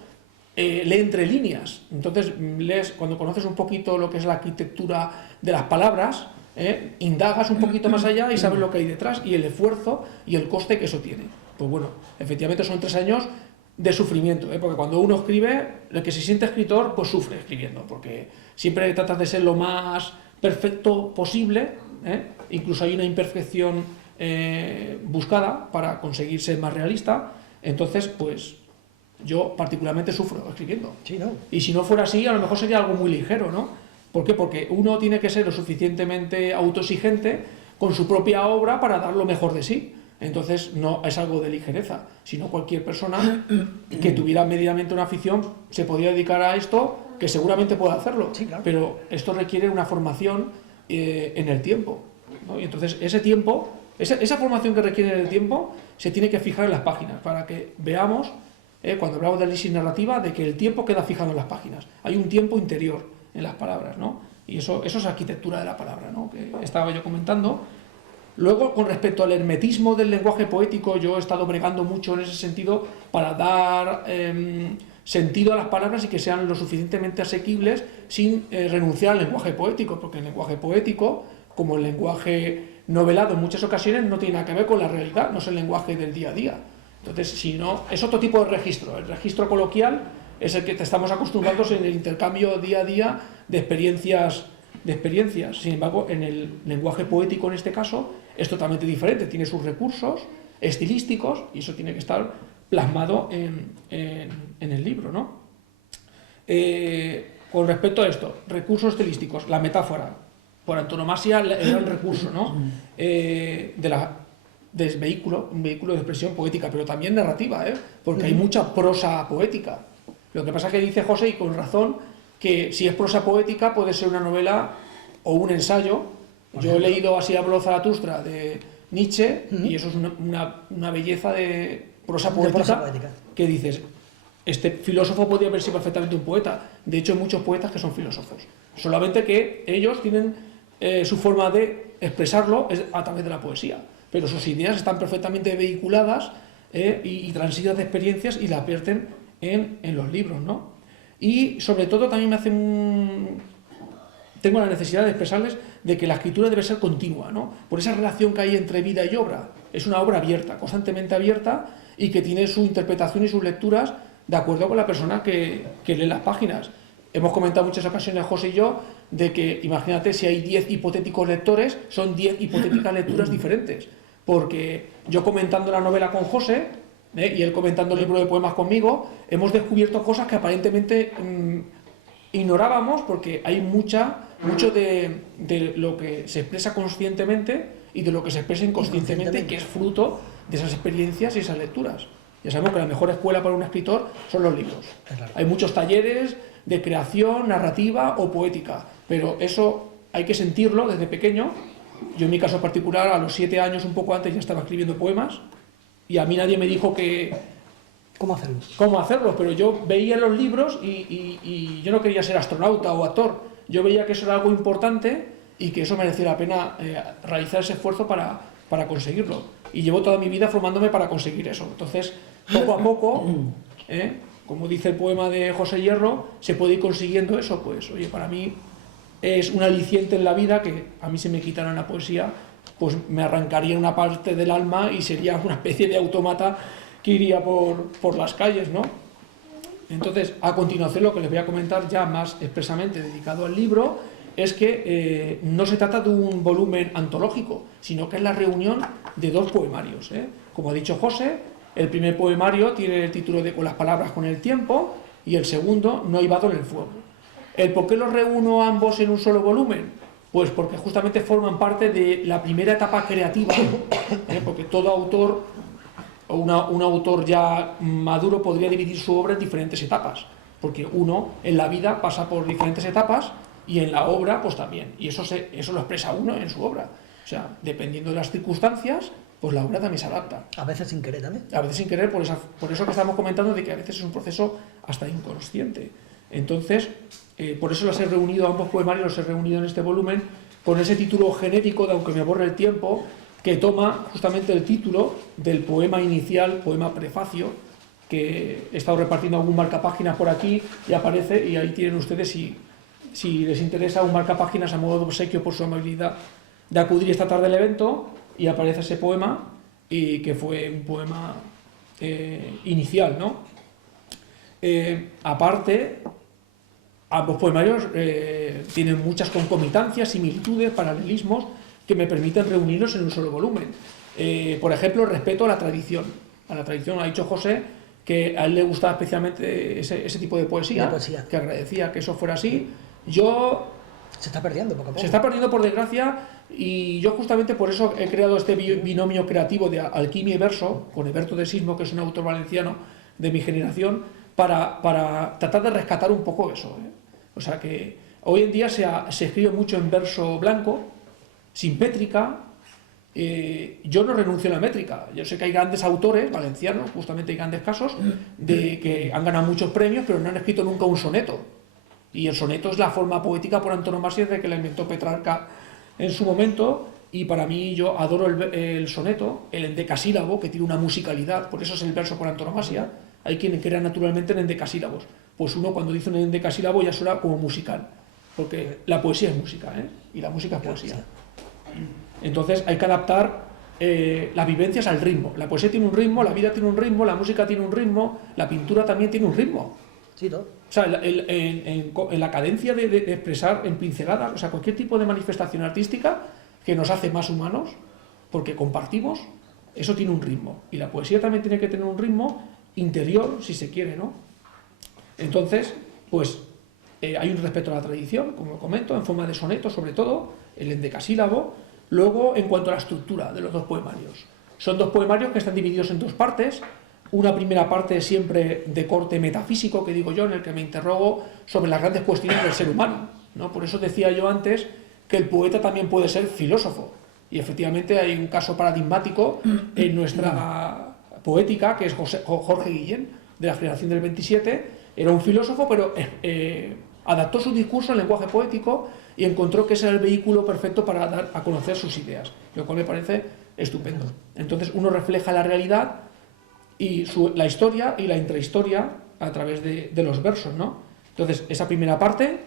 lee entre líneas. Entonces lees, cuando conoces un poquito lo que es la arquitectura de las palabras, indagas un poquito más allá y sabes lo que hay detrás y el esfuerzo y el coste que eso tiene. Pues bueno, efectivamente son 3 años de sufrimiento, porque cuando uno escribe, el que se siente escritor, pues sufre escribiendo, porque siempre tratas de ser lo más perfecto posible, incluso hay una imperfección buscada para conseguir ser más realista. Entonces, pues yo particularmente sufro escribiendo. Sí, ¿no? Y si no fuera así, a lo mejor sería algo muy ligero, ¿no? ¿Por qué? Porque uno tiene que ser lo suficientemente autoexigente con su propia obra para dar lo mejor de sí. Entonces no es algo de ligereza, sino cualquier persona que tuviera medianamente una afición se podría dedicar a esto, que seguramente puede hacerlo. Sí, claro. Pero esto requiere una formación en el tiempo, ¿no? Y entonces ese tiempo, esa formación que requiere en el tiempo, se tiene que fijar en las páginas para que veamos, cuando hablamos de análisis narrativa, de que el tiempo queda fijado en las páginas. Hay un tiempo interior en las palabras, ¿no? Y eso es arquitectura de la palabra, ¿no? Que estaba yo comentando. Luego, con respecto al hermetismo del lenguaje poético, yo he estado bregando mucho en ese sentido para dar sentido a las palabras y que sean lo suficientemente asequibles sin renunciar al lenguaje poético, porque el lenguaje poético, como el lenguaje novelado en muchas ocasiones, no tiene nada que ver con la realidad, no es el lenguaje del día a día. Entonces, si no, es otro tipo de registro. El registro coloquial es el que te estamos acostumbrados en el intercambio día a día de experiencias. Sin embargo, en el lenguaje poético, en este caso, es totalmente diferente. Tiene sus recursos estilísticos y eso tiene que estar plasmado en el libro, ¿no? Con respecto a esto, recursos estilísticos, la metáfora, por antonomasia, era el recurso, ¿no? Un vehículo de expresión poética, pero también narrativa, porque hay mucha prosa poética. Lo que pasa es que dice José, y con razón, que si es prosa poética puede ser una novela o un ensayo. Yo he leído Así habló Zaratustra de Nietzsche y eso es una belleza de prosa poética que dices, este filósofo podría haber sido perfectamente un poeta. De hecho hay muchos poetas que son filósofos, solamente que ellos tienen su forma de expresarlo es a través de la poesía, pero sus ideas están perfectamente vehiculadas y transidas de experiencias y las vierten en los libros, ¿no? Y sobre todo también tengo la necesidad de expresarles de que la escritura debe ser continua, ¿no? Por esa relación que hay entre vida y obra. Es una obra abierta, constantemente abierta, y que tiene su interpretación y sus lecturas de acuerdo con la persona que lee las páginas. Hemos comentado muchas ocasiones, José y yo, de que, imagínate, si hay 10 hipotéticos lectores, son 10 hipotéticas lecturas diferentes. Porque yo comentando la novela con José, y él comentando el libro de poemas conmigo, hemos descubierto cosas que aparentemente ignorábamos, porque hay mucho de lo que se expresa conscientemente y de lo que se expresa inconscientemente, que es fruto de esas experiencias y esas lecturas. Ya sabemos que la mejor escuela para un escritor son los libros. Hay muchos talleres de creación, narrativa o poética, pero eso hay que sentirlo desde pequeño. Yo en mi caso particular, a los 7 años, un poco antes, ya estaba escribiendo poemas, y a mí nadie me dijo cómo hacerlo, pero yo veía los libros y yo no quería ser astronauta o actor. Yo veía que eso era algo importante y que eso merecía la pena realizar ese esfuerzo para conseguirlo. Y llevo toda mi vida formándome para conseguir eso. Entonces, poco a poco, como dice el poema de José Hierro, se puede ir consiguiendo eso. Pues, oye, para mí es un aliciente en la vida que a mí se me quitara la poesía, pues me arrancaría una parte del alma y sería una especie de autómata que iría por las calles, ¿no? Entonces, a continuación, lo que les voy a comentar ya más expresamente dedicado al libro es que no se trata de un volumen antológico, sino que es la reunión de 2 poemarios. Como ha dicho José, el primer poemario tiene el título de Con las palabras con el tiempo y el segundo, No hay vado en el fuego. ¿El por qué los reúno ambos en un solo volumen? Pues porque justamente forman parte de la primera etapa creativa, porque todo autor o un autor ya maduro podría dividir su obra en diferentes etapas, porque uno en la vida pasa por diferentes etapas y en la obra pues también, y eso lo expresa uno en su obra. O sea, dependiendo de las circunstancias, pues la obra también se adapta. A veces sin querer también. A veces sin querer, por eso que estamos comentando de que a veces es un proceso hasta inconsciente. Entonces, por eso los he reunido, ambos poemarios los he reunido en este volumen, con ese título genérico de Aunque me borre el tiempo, que toma justamente el título del poema inicial, poema prefacio, que he estado repartiendo algún marcapáginas por aquí y aparece, y ahí tienen ustedes, si les interesa, un marcapáginas a modo de obsequio por su amabilidad de acudir esta tarde al evento, y aparece ese poema, y que fue un poema inicial, ¿no? Aparte, ambos poemarios tienen muchas concomitancias, similitudes, paralelismos que me permiten reunirlos en un solo volumen. Por ejemplo, respeto a la tradición. A la tradición, ha dicho José que a él le gustaba especialmente ese tipo de poesía, que agradecía que eso fuera así. Se está perdiendo poco a poco. Se está perdiendo, por desgracia, y yo justamente por eso he creado este binomio creativo de alquimia y verso, con Heberto de Sismo, que es un autor valenciano de mi generación, para tratar de rescatar un poco eso. O sea que hoy en día se escribe mucho en verso blanco, sin métrica. Yo no renuncio a la métrica. Yo sé que hay grandes autores valencianos, justamente hay grandes casos, de que han ganado muchos premios, pero no han escrito nunca un soneto. Y el soneto es la forma poética por antonomasia de que la inventó Petrarca en su momento, y para mí yo adoro el soneto, el endecasílabo, que tiene una musicalidad, por eso es el verso por antonomasia. Hay quien crea naturalmente en endecasílabos. Pues uno cuando dice un endecasílabo ya suena como musical, porque la poesía es música, y la música es poesía. Entonces hay que adaptar las vivencias al ritmo. La poesía tiene un ritmo, la vida tiene un ritmo, la música tiene un ritmo, la pintura también tiene un ritmo. Sí, ¿no? O sea, en la cadencia de expresar en pinceladas, o sea, cualquier tipo de manifestación artística que nos hace más humanos, porque compartimos, eso tiene un ritmo. Y la poesía también tiene que tener un ritmo interior, si se quiere, ¿no? Entonces, pues, hay un respeto a la tradición, como comento, en forma de soneto, sobre todo, el endecasílabo. Luego, en cuanto a la estructura de los dos poemarios. Son dos poemarios que están divididos en dos partes. Una primera parte siempre de corte metafísico, que digo yo, en el que me interrogo sobre las grandes cuestiones del ser humano, ¿no? Por eso decía yo antes que el poeta también puede ser filósofo. Y efectivamente hay un caso paradigmático en nuestra poética, que es Jorge Guillén, de la generación del 27. Era un filósofo, pero adaptó su discurso al lenguaje poético y encontró que ese era el vehículo perfecto para dar a conocer sus ideas, lo cual me parece estupendo. Entonces uno refleja la realidad y la historia y la intrahistoria a través de los versos, ¿no? Entonces esa primera parte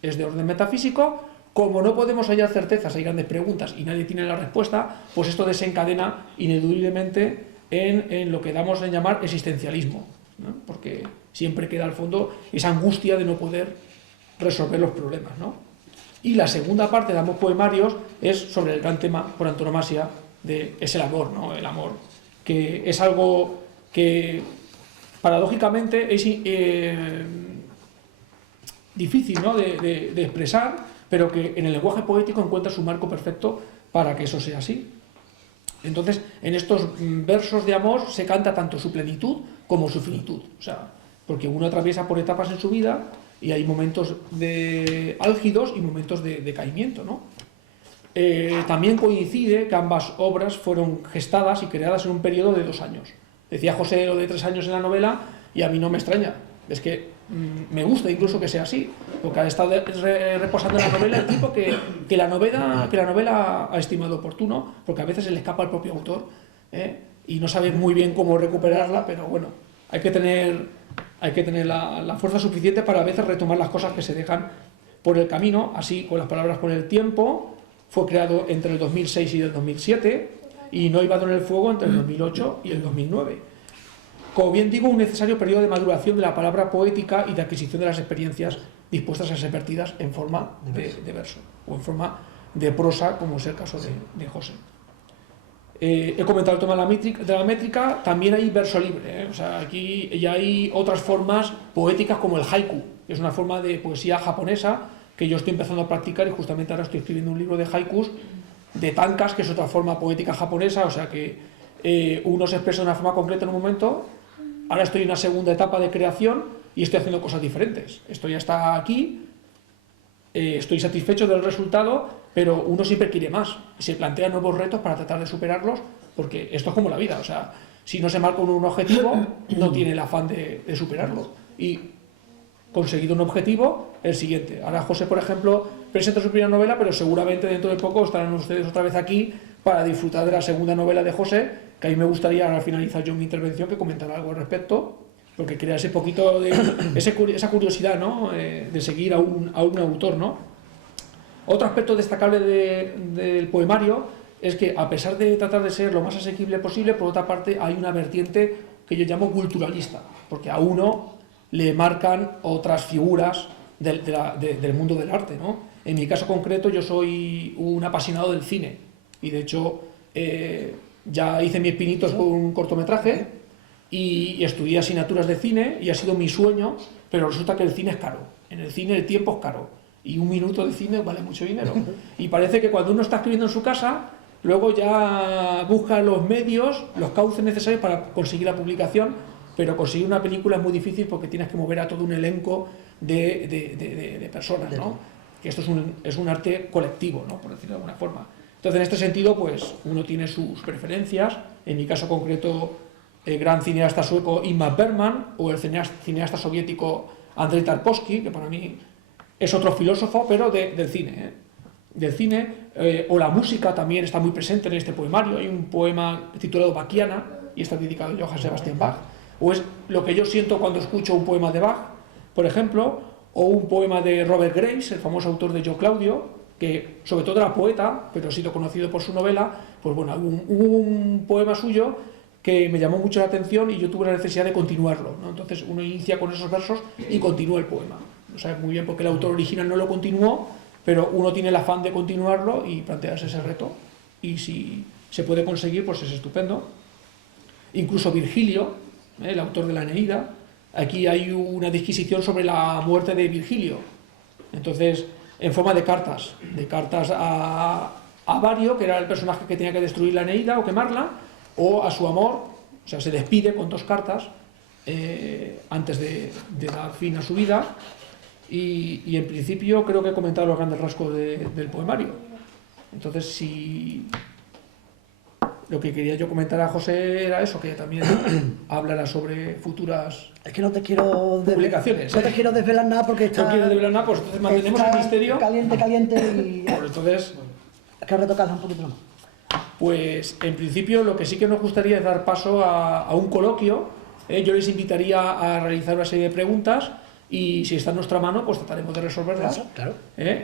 es de orden metafísico. Como no podemos hallar certezas, hay grandes preguntas y nadie tiene la respuesta, pues esto desencadena ineludiblemente en lo que damos en llamar existencialismo, ¿no? Porque siempre queda al fondo esa angustia de no poder resolver los problemas, ¿no? Y la segunda parte de ambos poemarios es sobre el gran tema por antonomasia, es el amor, ¿no? El amor, que es algo que paradójicamente es difícil, ¿no? de expresar, pero que en el lenguaje poético encuentra su marco perfecto para que eso sea así. Entonces, en estos versos de amor se canta tanto su plenitud como su finitud, o sea, porque uno atraviesa por etapas en su vida y hay momentos álgidos y momentos de decaimiento, ¿no? También coincide que ambas obras fueron gestadas y creadas en un periodo de 2 años. Decía José lo de 3 años en la novela, y a mí no me extraña. Es que me gusta incluso que sea así, porque ha estado reposando en la novela el tipo que la novela ha estimado oportuno, porque a veces se le escapa al propio autor, y no sabe muy bien cómo recuperarla, pero bueno, hay que tener la fuerza suficiente para a veces retomar las cosas que se dejan por el camino. Así, con las palabras con el tiempo, fue creado entre el 2006 y el 2007, y No iba en el fuego entre el 2008 y el 2009. Como bien digo, un necesario periodo de maduración de la palabra poética y de adquisición de las experiencias dispuestas a ser vertidas en forma de verso, o en forma de prosa, como es el caso de José. He comentado el tema de la métrica, también hay verso libre, O sea, aquí ya hay otras formas poéticas como el haiku, que es una forma de poesía japonesa que yo estoy empezando a practicar, y justamente ahora estoy escribiendo un libro de haikus, de tankas, que es otra forma poética japonesa, o sea que uno se expresa de una forma concreta en un momento. Ahora estoy en una segunda etapa de creación y estoy haciendo cosas diferentes. Esto ya está aquí, estoy satisfecho del resultado, pero uno siempre quiere más y se plantea nuevos retos para tratar de superarlos, porque esto es como la vida, o sea, si no se marca un objetivo, no tiene el afán de superarlo. Y conseguido un objetivo, el siguiente. Ahora José, por ejemplo, presenta su primera novela, pero seguramente dentro de poco estarán ustedes otra vez aquí para disfrutar de la segunda novela de José, que a mí me gustaría, al finalizar yo mi intervención, que comentara algo al respecto, porque crea ese poquito de esa curiosidad, ¿no? De seguir a un autor, ¿no? Otro aspecto destacable del poemario es que, a pesar de tratar de ser lo más asequible posible, por otra parte hay una vertiente que yo llamo culturalista, porque a uno le marcan otras figuras del mundo del arte, ¿no? En mi caso concreto, yo soy un apasionado del cine y de hecho ya hice mis pinitos con un cortometraje y estudié asignaturas de cine y ha sido mi sueño, pero resulta que el cine es caro. En el cine el tiempo es caro y un minuto de cine vale mucho dinero. Y parece que cuando uno está escribiendo en su casa, luego ya busca los medios, los cauces necesarios para conseguir la publicación, pero conseguir una película es muy difícil porque tienes que mover a todo un elenco de personas, ¿no? Que esto es un arte colectivo, ¿no? Por decirlo de alguna forma. Entonces, en este sentido, pues uno tiene sus preferencias. En mi caso concreto, el gran cineasta sueco Ingmar Bergman o el cineasta soviético Andrei Tarkovsky, que para mí es otro filósofo, pero del cine, ¿eh? Del cine, o la música también está muy presente en este poemario. Hay un poema titulado Bacchiana y está dedicado a Johann Sebastian Bach. O es lo que yo siento cuando escucho un poema de Bach, por ejemplo, o un poema de Robert Grace, el famoso autor de Yo Claudio, que sobre todo era poeta, pero ha sido conocido por su novela. Pues bueno, hubo un poema suyo que me llamó mucho la atención y yo tuve la necesidad de continuarlo, ¿no? Entonces uno inicia con esos versos y continúa el poema. No sabes muy bien porque el autor original no lo continuó, pero uno tiene el afán de continuarlo y plantearse ese reto. Y si se puede conseguir, pues es estupendo. Incluso Virgilio, el autor de la Eneida, aquí hay una disquisición sobre la muerte de Virgilio. Entonces, en forma de cartas a Vario, que era el personaje que tenía que destruir la Eneida o quemarla, o a su amor, o sea, se despide con 2 cartas antes de dar fin a su vida. Y en principio creo que he comentado los grandes rasgos del poemario. Entonces, si lo que quería yo comentar a José era eso, que también hablará sobre futuras Es que no te quiero publicaciones. No te quiero desvelar nada porque está... No quiero desvelar nada, pues entonces mantenemos el misterio. Caliente y... Pues entonces, Hay que retocarla un poquito más. pues en principio lo que sí que nos gustaría es dar paso a un coloquio. Yo les invitaría a realizar una serie de preguntas y si está en nuestra mano, pues trataremos de resolverlas. Claro.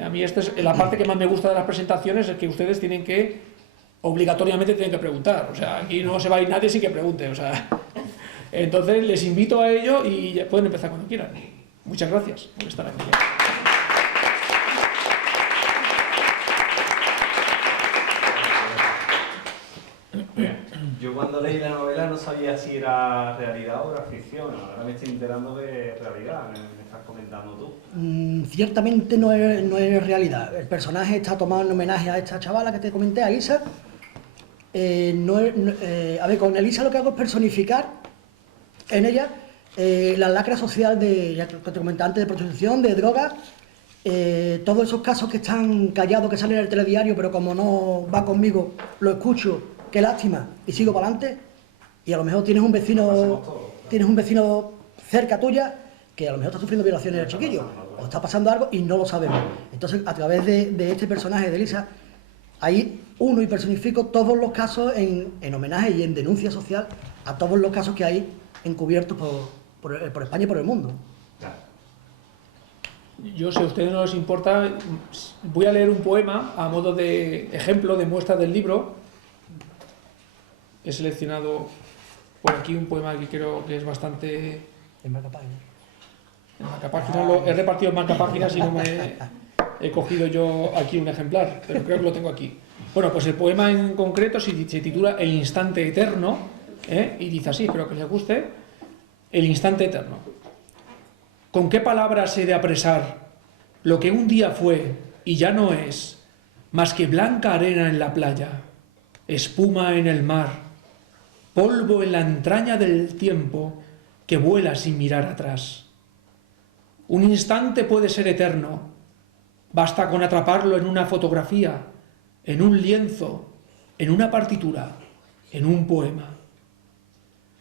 A mí esta es la parte que más me gusta de las presentaciones, es que ustedes tienen que, obligatoriamente tienen que preguntar. O sea, aquí no se va a ir nadie sin que pregunte. O sea, entonces les invito a ello y ya pueden empezar cuando quieran. Muchas gracias por estar aquí. Yo cuando leí la novela no sabía si era realidad o era ficción. Ahora me estoy enterando de realidad, me estás comentando tú. Ciertamente no es realidad. El personaje está tomado en homenaje a esta chavala que te comenté, a Elisa. A ver, con Elisa lo que hago es personificar en ella la lacra social ya que te comenté antes, de prostitución, de drogas, todos esos casos que están callados, que salen en el telediario, pero como no va conmigo, lo escucho, qué lástima, y sigo para adelante. Y a lo mejor tienes un vecino cerca tuya que a lo mejor está sufriendo violaciones del chiquillo, o está pasando algo y no lo sabemos. Entonces, a través de este personaje de Elisa, ahí uno y personifico todos los casos en homenaje y en denuncia social a todos los casos que hay encubiertos por España y por el mundo. Yo, si a ustedes no les importa, voy a leer un poema a modo de ejemplo, de muestra del libro. He seleccionado por aquí un poema que creo que es bastante... En marcapáginas. En marcapáginas, he repartido en marcapáginas y no me he cogido yo aquí un ejemplar, pero creo que lo tengo aquí. Bueno, pues el poema en concreto se titula El instante eterno, y dice así, espero que les guste. El instante eterno. ¿Con qué palabras he de apresar lo que un día fue y ya no es, más que blanca arena en la playa, espuma en el mar, polvo en la entraña del tiempo que vuela sin mirar atrás? Un instante puede ser eterno, basta con atraparlo en una fotografía, en un lienzo, en una partitura, en un poema.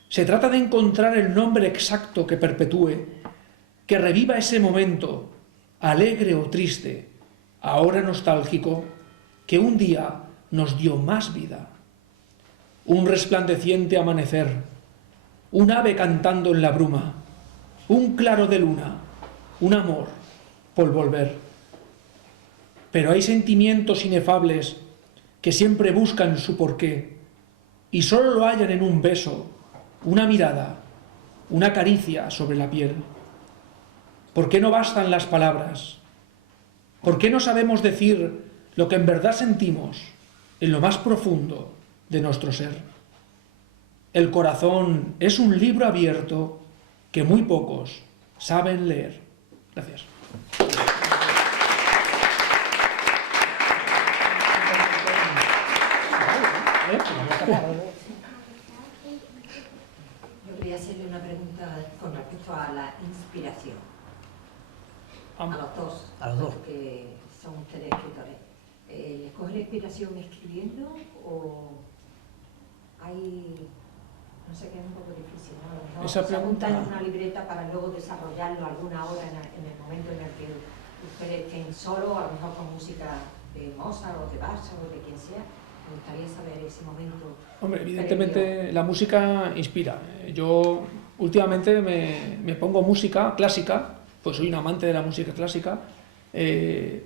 Se trata de encontrar el nombre exacto que perpetúe, que reviva ese momento, alegre o triste, ahora nostálgico, que un día nos dio más vida. Un resplandeciente amanecer, un ave cantando en la bruma, un claro de luna, un amor por volver. Pero hay sentimientos inefables que siempre buscan su porqué y solo lo hallan en un beso, una mirada, una caricia sobre la piel. ¿Por qué no bastan las palabras? ¿Por qué no sabemos decir lo que en verdad sentimos en lo más profundo de nuestro ser? El corazón es un libro abierto que muy pocos saben leer. Gracias. Yo quería hacerle una pregunta con respecto a la inspiración. A los dos. A los dos. Que son ustedes escritores. ¿Les coge la inspiración escribiendo o hay... No sé, que es un poco difícil, ¿no? A lo mejor Esa se apuntan pregunta- en una libreta para luego desarrollarlo alguna hora en el momento en el que ustedes estén solos, a lo mejor con música de Mozart o de Bach o de quien sea. Me gustaría saber ese momento. Hombre, evidentemente la música inspira. Yo últimamente me pongo música clásica, pues soy un amante de la música clásica,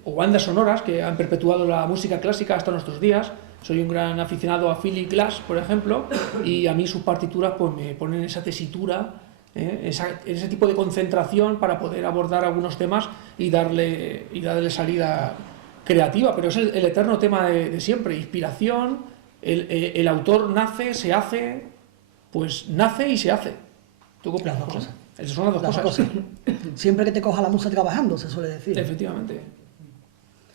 o bandas sonoras que han perpetuado la música clásica hasta nuestros días. Soy un gran aficionado a Philip Glass, por ejemplo, y a mí sus partituras pues me ponen esa tesitura, ese tipo de concentración para poder abordar algunos temas y darle salida creativa. Pero es el eterno tema de siempre, inspiración. El autor nace, se hace, pues nace y se hace. ¿Tú qué opinas, Las dos José? cosas. Esas son las dos Las dos cosas. cosas. Siempre que te coja la musa trabajando, se suele decir. Efectivamente.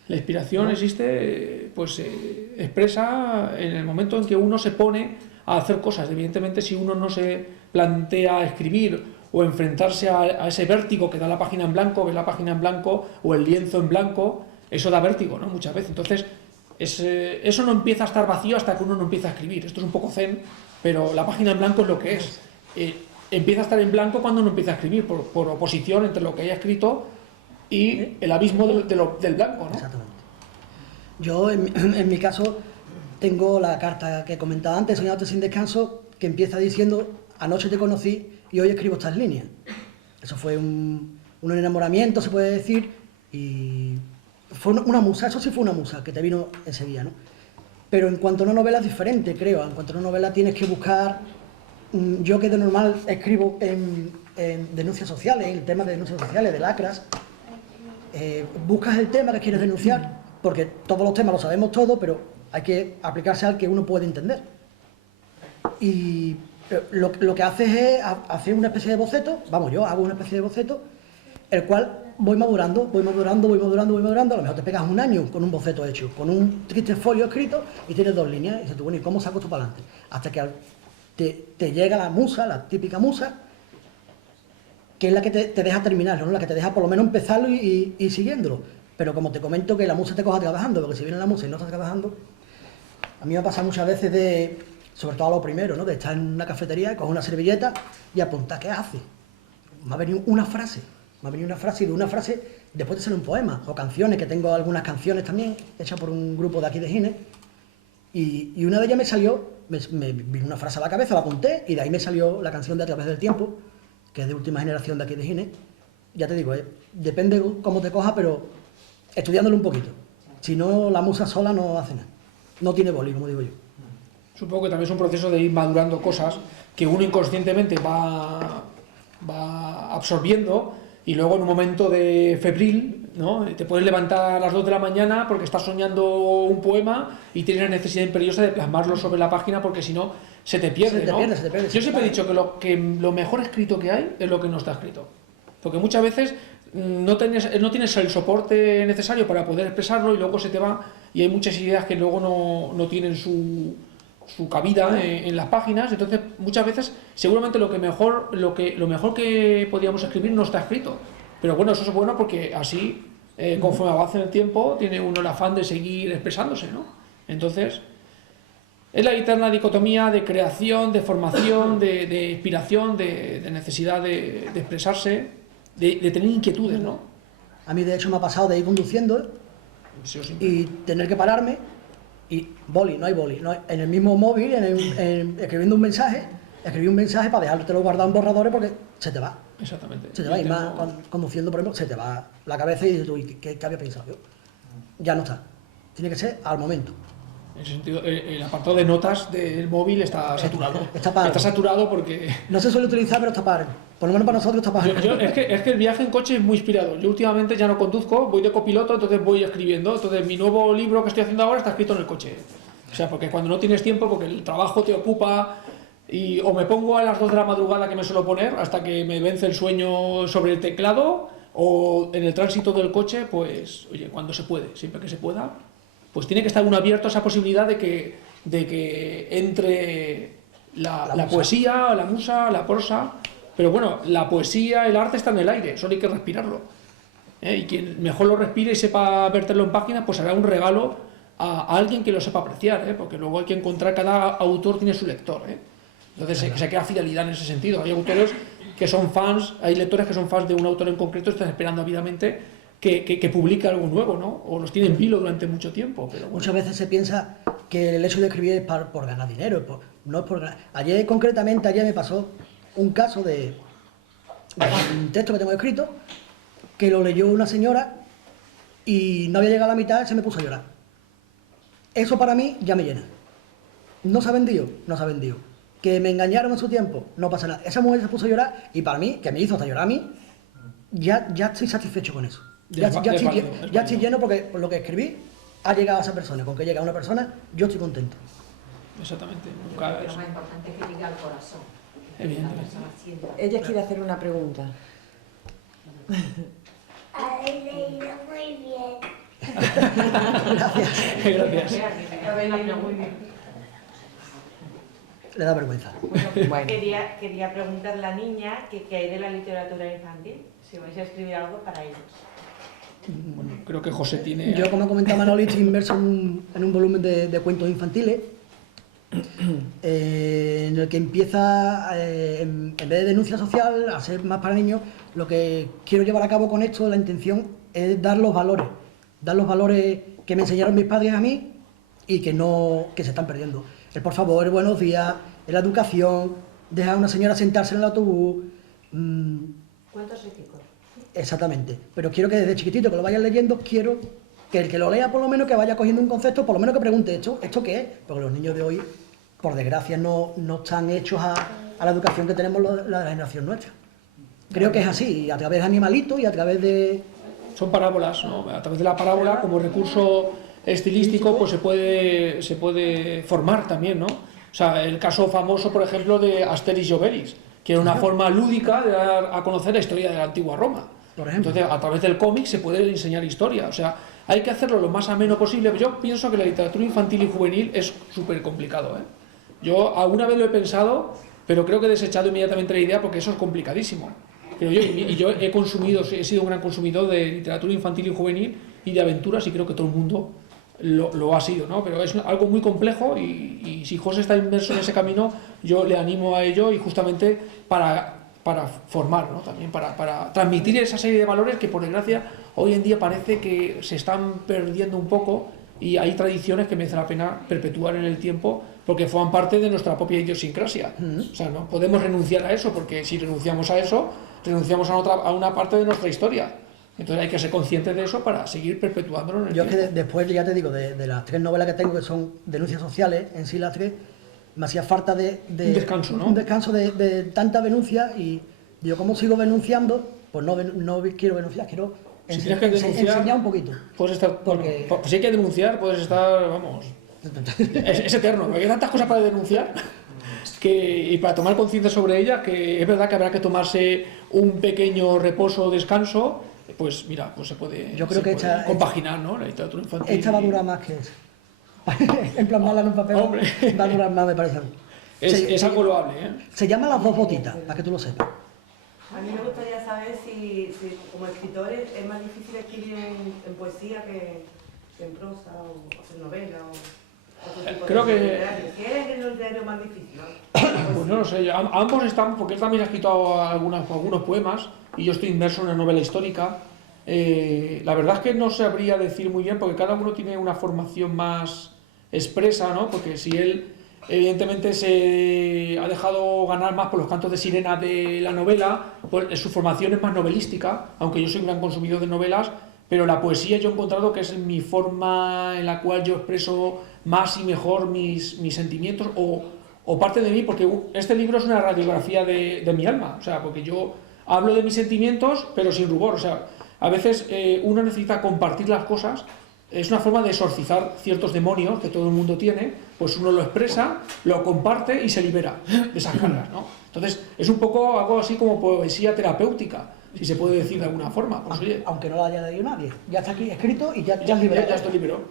La inspiración existe, pues expresa en el momento en que uno se pone a hacer cosas. Evidentemente, si uno no se plantea escribir o enfrentarse a ese vértigo que da la página en blanco, ve la página en blanco o el lienzo en blanco, eso da vértigo, ¿no? Muchas veces. Entonces, eso no empieza a estar vacío hasta que uno no empieza a escribir. Esto es un poco zen, pero la página en blanco es lo que es. Empieza a estar en blanco cuando uno empieza a escribir, por oposición entre lo que haya escrito y el abismo del blanco, ¿no? Exactamente. Yo, en mi caso, tengo la carta que comentaba antes, Soñándote sin descanso, que empieza diciendo: anoche te conocí y hoy escribo estas líneas. Eso fue un enamoramiento, se puede decir, y fue una musa, eso sí fue una musa, que te vino enseguida, ¿no? Pero en cuanto a una novela es diferente, creo. En cuanto a una novela tienes que buscar... Yo que de normal escribo en denuncias sociales, en temas de denuncias sociales, de lacras, buscas el tema que quieres denunciar, porque todos los temas los sabemos todos, pero hay que aplicarse al que uno puede entender. Y lo que haces es hacer una especie de boceto, vamos, yo hago una especie de boceto, el cual voy madurando, a lo mejor te pegas un año con un boceto hecho, con un triste folio escrito y tienes 2 líneas, y dices tú, bueno, ¿y cómo saco esto para adelante? Hasta que te llega la musa, la típica musa, que es la que te deja terminarlo, ¿no? La que te deja por lo menos empezarlo y siguiéndolo. Pero como te comento, que la musa te coja trabajando, porque si viene la musa y no estás trabajando, a mí me ha pasado muchas veces sobre todo a lo primero, ¿no? De estar en una cafetería, coger una servilleta y apuntar qué hace. Me ha venido una frase, y de una frase después de ser un poema, o canciones, que tengo algunas canciones también, hechas por un grupo de aquí de Gine, y una de ellas me salió, me vino una frase a la cabeza, la apunté, y de ahí me salió la canción de A través del tiempo, que es de última generación de aquí de Gine. Ya te digo, depende cómo te coja, pero estudiándolo un poquito. Si no, la musa sola no hace nada. No tiene boli, como digo yo. Supongo que también es un proceso de ir madurando cosas que uno inconscientemente va absorbiendo, y luego en un momento de febril, ¿no? Te puedes levantar a las 2 de la mañana porque estás soñando un poema y tienes la necesidad imperiosa de plasmarlo sobre la página, porque si no se te pierde, ¿no? Se te pierde. Yo siempre he dicho que lo mejor escrito que hay es lo que no está escrito, porque muchas veces no tienes el soporte necesario para poder expresarlo y luego se te va, y hay muchas ideas que luego no tienen su cabida en las páginas. Entonces muchas veces seguramente lo mejor que podíamos escribir no está escrito, pero bueno, eso es bueno porque así conforme avanza el tiempo tiene uno el afán de seguir expresándose, ¿no? Entonces es la eterna dicotomía de creación, de formación, de inspiración, de necesidad de expresarse, de tener inquietudes, ¿no? A mí de hecho me ha pasado de ir conduciendo Sí, y tener que pararme y no hay boli, en el mismo móvil, escribiendo un mensaje, escribí un mensaje para dejártelo guardado en borradores, porque se te va. Exactamente. Se te va, y más conduciendo, por ejemplo, se te va la cabeza y dices tú, ¿qué había pensado yo? Ya no está. Tiene que ser al momento. En ese sentido, el apartado de notas del móvil está saturado. Está parado. Está saturado porque... No se suele utilizar, pero está Por lo menos para nosotros está para... Es que el viaje en coche es muy inspirador. Yo últimamente ya no conduzco, voy de copiloto, entonces voy escribiendo. Entonces mi nuevo libro que estoy haciendo ahora está escrito en el coche. O sea, porque cuando no tienes tiempo, porque el trabajo te ocupa, o me pongo a las 2 de la madrugada que me suelo poner hasta que me vence el sueño sobre el teclado, o en el tránsito del coche, pues, oye, cuando se puede, siempre que se pueda, pues tiene que estar uno abierto a esa posibilidad de que entre la poesía, la musa, la prosa. Pero bueno, la poesía, el arte está en el aire, solo hay que respirarlo. Y quien mejor lo respire y sepa verterlo en páginas, pues hará un regalo a alguien que lo sepa apreciar, porque luego hay que encontrar, cada autor tiene su lector. Entonces se crea fidelidad en ese sentido. Hay autores que son fans, hay lectores que son fans de un autor en concreto, están esperando ávidamente que publique algo nuevo, ¿no? O los tiene en vilo durante mucho tiempo. Pero bueno. Muchas veces se piensa que el hecho de escribir es por ganar dinero, no es por ganar. Ayer me pasó un caso de un texto que tengo escrito, que lo leyó una señora y no había llegado a la mitad y se me puso a llorar. Eso para mí ya me llena. ¿No se ha vendido? No se ha vendido. Que me engañaron en su tiempo, no pasa nada. Esa mujer se puso a llorar y para mí, que me hizo hasta llorar a mí, ya estoy satisfecho con eso. Ya estoy lleno porque por lo que escribí ha llegado a esa persona. Con que llega a una persona, yo estoy contento. Exactamente. Lo más importante es que llegue al corazón. Ella quiere hacer una pregunta. Habéis leído muy bien. Gracias. Le da vergüenza. Bueno. Quería preguntar a la niña que hay de la literatura infantil, si vais a escribir algo para ellos. Bueno, creo que José tiene... Yo, como ha comentado Manoli, estoy inmerso en un volumen de cuentos infantiles, en el que empieza, en vez de denuncia social, a ser más para niños. Lo que quiero llevar a cabo con esto, la intención es dar los valores que me enseñaron mis padres a mí y que se están perdiendo. El por favor, el buenos días, la educación, dejar a una señora sentarse en el autobús. Cuentos éticos. Exactamente, pero quiero que desde chiquitito que lo vayan leyendo, quiero que el que lo lea por lo menos que vaya cogiendo un concepto, por lo menos que pregunte ¿esto qué es? Porque los niños de hoy, por desgracia, no están hechos a la educación que tenemos la generación nuestra. Creo que es así, a través de animalitos y a través de... Son parábolas, ¿no? A través de la parábola, como recurso estilístico, pues se puede formar también, ¿no? O sea, el caso famoso, por ejemplo, de Asterix y Obelix, que era una forma lúdica de dar a conocer la historia de la antigua Roma. Por ejemplo. Entonces, a través del cómic se puede enseñar historia. O sea, hay que hacerlo lo más ameno posible. Yo pienso que la literatura infantil y juvenil es súper complicado, Yo alguna vez lo he pensado, pero creo que he desechado inmediatamente la idea porque eso es complicadísimo. Pero yo he sido un gran consumidor de literatura infantil y juvenil y de aventuras, y creo que todo el mundo lo ha sido, ¿no? Pero es algo muy complejo y si José está inmerso en ese camino, yo le animo a ello, y justamente para formar, ¿no? También para transmitir esa serie de valores que, por desgracia, hoy en día parece que se están perdiendo un poco, y hay tradiciones que merece la pena perpetuar en el tiempo porque forman parte de nuestra propia idiosincrasia. O sea, no podemos renunciar a eso, porque si renunciamos a eso, renunciamos a una parte de nuestra historia. Entonces hay que ser conscientes de eso para seguir perpetuándolo en el tiempo. Yo es que después, ya te digo, de las 3 novelas que tengo, que son denuncias sociales, en sí las 3, me hacía falta de un descanso, ¿no? Un descanso de tanta denuncia, y digo, ¿cómo sigo denunciando? Pues no quiero denunciar, quiero si tienes que denunciar, enseñar un poquito. Puedes estar, porque... pues si hay que denunciar, puedes estar, vamos, es eterno. Hay tantas cosas para denunciar y para tomar conciencia sobre ellas, que es verdad que habrá que tomarse un pequeño reposo o descanso. Pues mira, pues se puede, yo creo que compaginar, ¿no? La literatura infantil. Esta va a durar más que eso. En plasmarla en un papel, hombre, va a durar más, me parece a mí. Es algo loable, Se llama Las dos botitas, para que tú lo sepas. A mí me gustaría saber si como escritores es más difícil escribir en poesía que en prosa o hacer novela o otro tipo creo de que... literario. ¿Qué es el literario más difícil? Pues no lo sé, ambos están, porque él también ha escrito algunos poemas y yo estoy inmerso en una novela histórica. La verdad es que no sabría decir muy bien, porque cada uno tiene una formación más expresa, ¿no? Porque si él evidentemente se ha dejado ganar más por los cantos de sirena de la novela, pues su formación es más novelística, aunque yo soy un gran consumidor de novelas, pero la poesía yo he encontrado que es mi forma en la cual yo expreso más y mejor mis sentimientos, o o parte de mí, porque este libro es una radiografía de mi alma, o sea, porque yo hablo de mis sentimientos, pero sin rubor, o sea, a veces uno necesita compartir las cosas, es una forma de exorcizar ciertos demonios que todo el mundo tiene, pues uno lo expresa, lo comparte y se libera de esas cargas, ¿no? Entonces, es un poco algo así como poesía terapéutica, si se puede decir de alguna forma. Pues, oye, aunque no lo haya leído nadie, ya está aquí escrito y ya has liberado. Ya estoy liberado,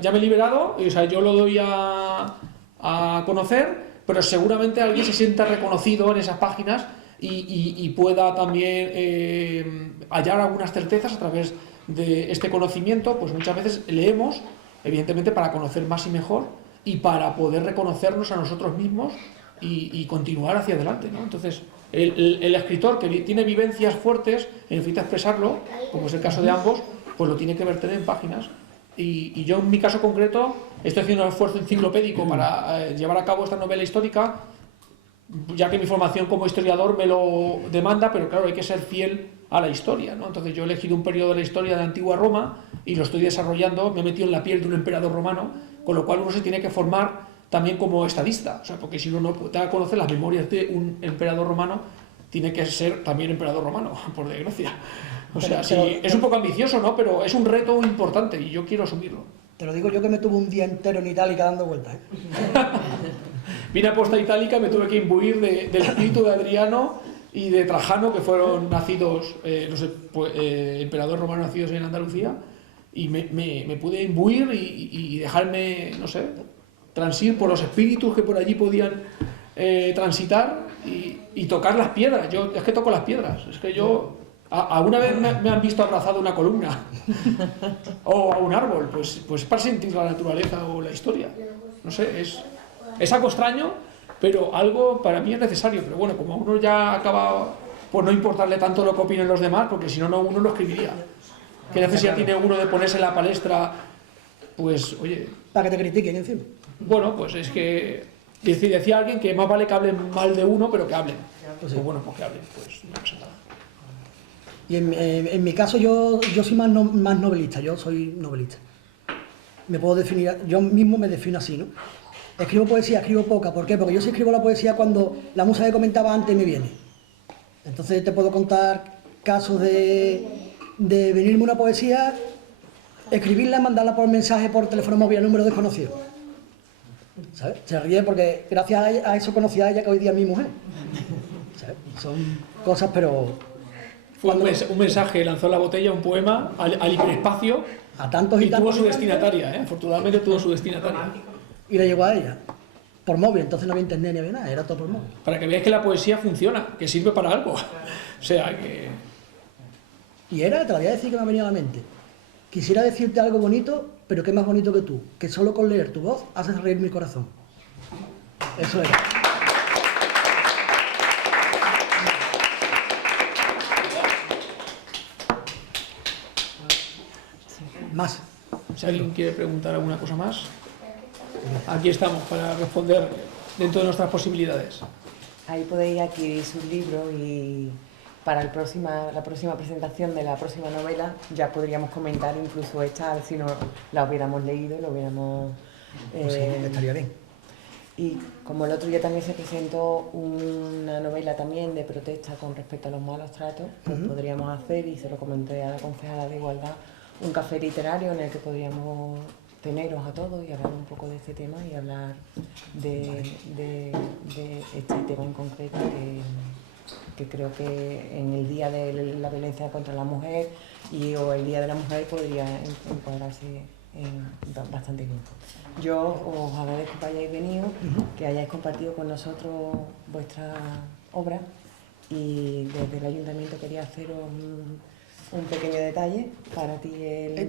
ya me he liberado, o sea, yo lo doy a conocer, pero seguramente alguien se sienta reconocido en esas páginas y pueda también hallar algunas certezas a través de este conocimiento. Pues muchas veces leemos, evidentemente, para conocer más y mejor y para poder reconocernos a nosotros mismos y continuar hacia adelante, ¿no? Entonces, el escritor que tiene vivencias fuertes y necesita expresarlo, como es el caso de ambos, pues lo tiene que verter en páginas. Y yo, en mi caso concreto, estoy haciendo un esfuerzo enciclopédico para llevar a cabo esta novela histórica, ya que mi formación como historiador me lo demanda, pero claro, hay que ser fiel a la historia, ¿no? Entonces yo he elegido un periodo de la historia de la antigua Roma y lo estoy desarrollando, me he metido en la piel de un emperador romano, con lo cual uno se tiene que formar también como estadista, o sea, porque si uno no da a conocer las memorias de un emperador romano, tiene que ser también emperador romano, por desgracia. O sea, sí, es un poco ambicioso, ¿no? Pero es un reto importante y yo quiero asumirlo. Te lo digo yo, que me tuve un día entero en Itálica dando vueltas, ¿eh? Vine a Posta Itálica, me tuve que imbuir del espíritu de Adriano y de Trajano, que fueron nacidos, emperadores romanos nacidos en Andalucía, y me pude imbuir y dejarme, no sé, transir por los espíritus que por allí podían transitar y tocar las piedras. Yo es que toco las piedras, es que yo... ¿Alguna vez me han visto abrazado a una columna o a un árbol? Pues para sentir la naturaleza o la historia. No sé, es algo extraño, pero algo para mí es necesario. Pero bueno, como uno ya acaba por no importarle tanto lo que opinen los demás, porque si no, uno no escribiría. ¿Qué necesidad tiene uno de ponerse en la palestra? Pues, oye... Para que te critiquen encima. Bueno, pues es que decía alguien que más vale que hablen mal de uno, pero que hablen. Pues bueno, pues que hablen, pues no pasa nada. Y en mi caso yo soy más novelista, yo soy novelista. Me puedo definir, yo mismo me defino así, ¿no? Escribo poesía, escribo poca. ¿Por qué? Porque yo sí escribo la poesía cuando la musa que comentaba antes me viene. Entonces te puedo contar casos de venirme una poesía, escribirla, mandarla por mensaje, por teléfono móvil a número desconocido. ¿Sabes? Se ríe porque gracias a eso conocí a ella, que hoy día es mi mujer. ¿Sabes? Son cosas, pero... Fue un mensaje, lanzó la botella, un poema al hiperespacio a tantos y tuvo su destinataria, afortunadamente tuvo su destinataria. Y le llegó a ella, por móvil, entonces no había internet ni había nada, era todo por móvil. Para que veáis que la poesía funciona, que sirve para algo. O sea que... Y te la voy a decir que me ha venido a la mente. Quisiera decirte algo bonito, pero que es más bonito que tú, que solo con leer tu voz haces reír mi corazón. Eso era. Más. Si alguien quiere preguntar alguna cosa más, aquí estamos para responder dentro de nuestras posibilidades. Ahí podéis adquirir sus libros y para la próxima presentación de la próxima novela ya podríamos comentar incluso esta, si no la hubiéramos leído, lo hubiéramos... Pues sí, estaría bien. Y como el otro día también se presentó una novela también de protesta con respecto a los malos tratos, pues podríamos hacer, y se lo comenté a la concejala de Igualdad, un café literario en el que podríamos teneros a todos y hablar un poco de este tema y hablar de este tema en concreto que creo que en el Día de la Violencia contra la Mujer o el Día de la Mujer podría encuadrarse bastante bien. Yo os agradezco que hayáis venido, que hayáis compartido con nosotros vuestra obra, y desde el Ayuntamiento quería haceros un pequeño detalle. Para ti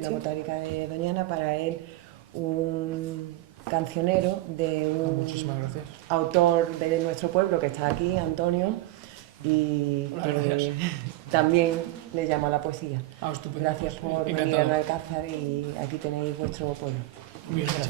la botánica de Doñana, para él un cancionero de un autor de nuestro pueblo que está aquí, Antonio, y que también le llama a la poesía. Estupendo. Gracias por venir a Alcázar y aquí tenéis vuestro pueblo. Bien, gracias.